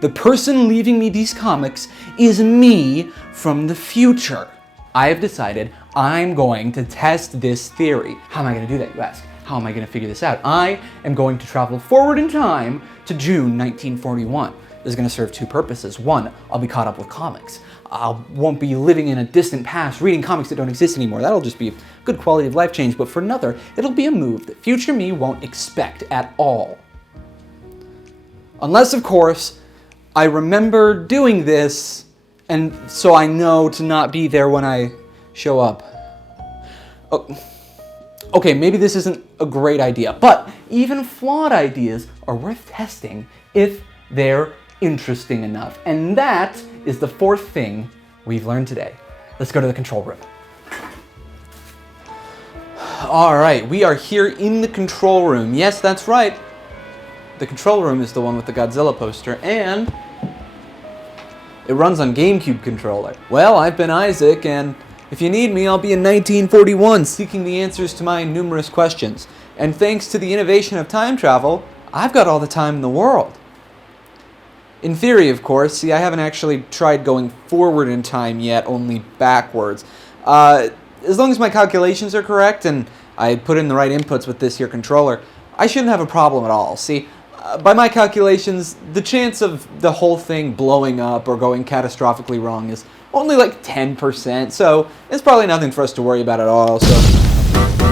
The person leaving me these comics is me from the future. I have decided I'm going to test this theory. How am I going to do that, you ask? How am I going to figure this out? I am going to travel forward in time to June 1941. This is going to serve two purposes. One, I'll be caught up with comics. I won't be living in a distant past reading comics that don't exist anymore. That'll just be a good quality of life change. But for another, it'll be a move that future me won't expect at all. Unless, of course, I remember doing this, and so I know to not be there when I show up. Oh, okay, maybe this isn't a great idea, but even flawed ideas are worth testing if they're interesting enough. And that is the fourth thing we've learned today. Let's go to the control room. All right, we are here in the control room. Yes, that's right. The control room is the one with the Godzilla poster, and it runs on GameCube controller. Well, I've been Isaac, and if you need me, I'll be in 1941 seeking the answers to my numerous questions. And thanks to the innovation of time travel, I've got all the time in the world. In theory, of course. See, I haven't actually tried going forward in time yet, only backwards. As long as my calculations are correct and I put in the right inputs with this here controller, I shouldn't have a problem at all. See, by my calculations, the chance of the whole thing blowing up or going catastrophically wrong is only like 10%, so it's probably nothing for us to worry about at all. So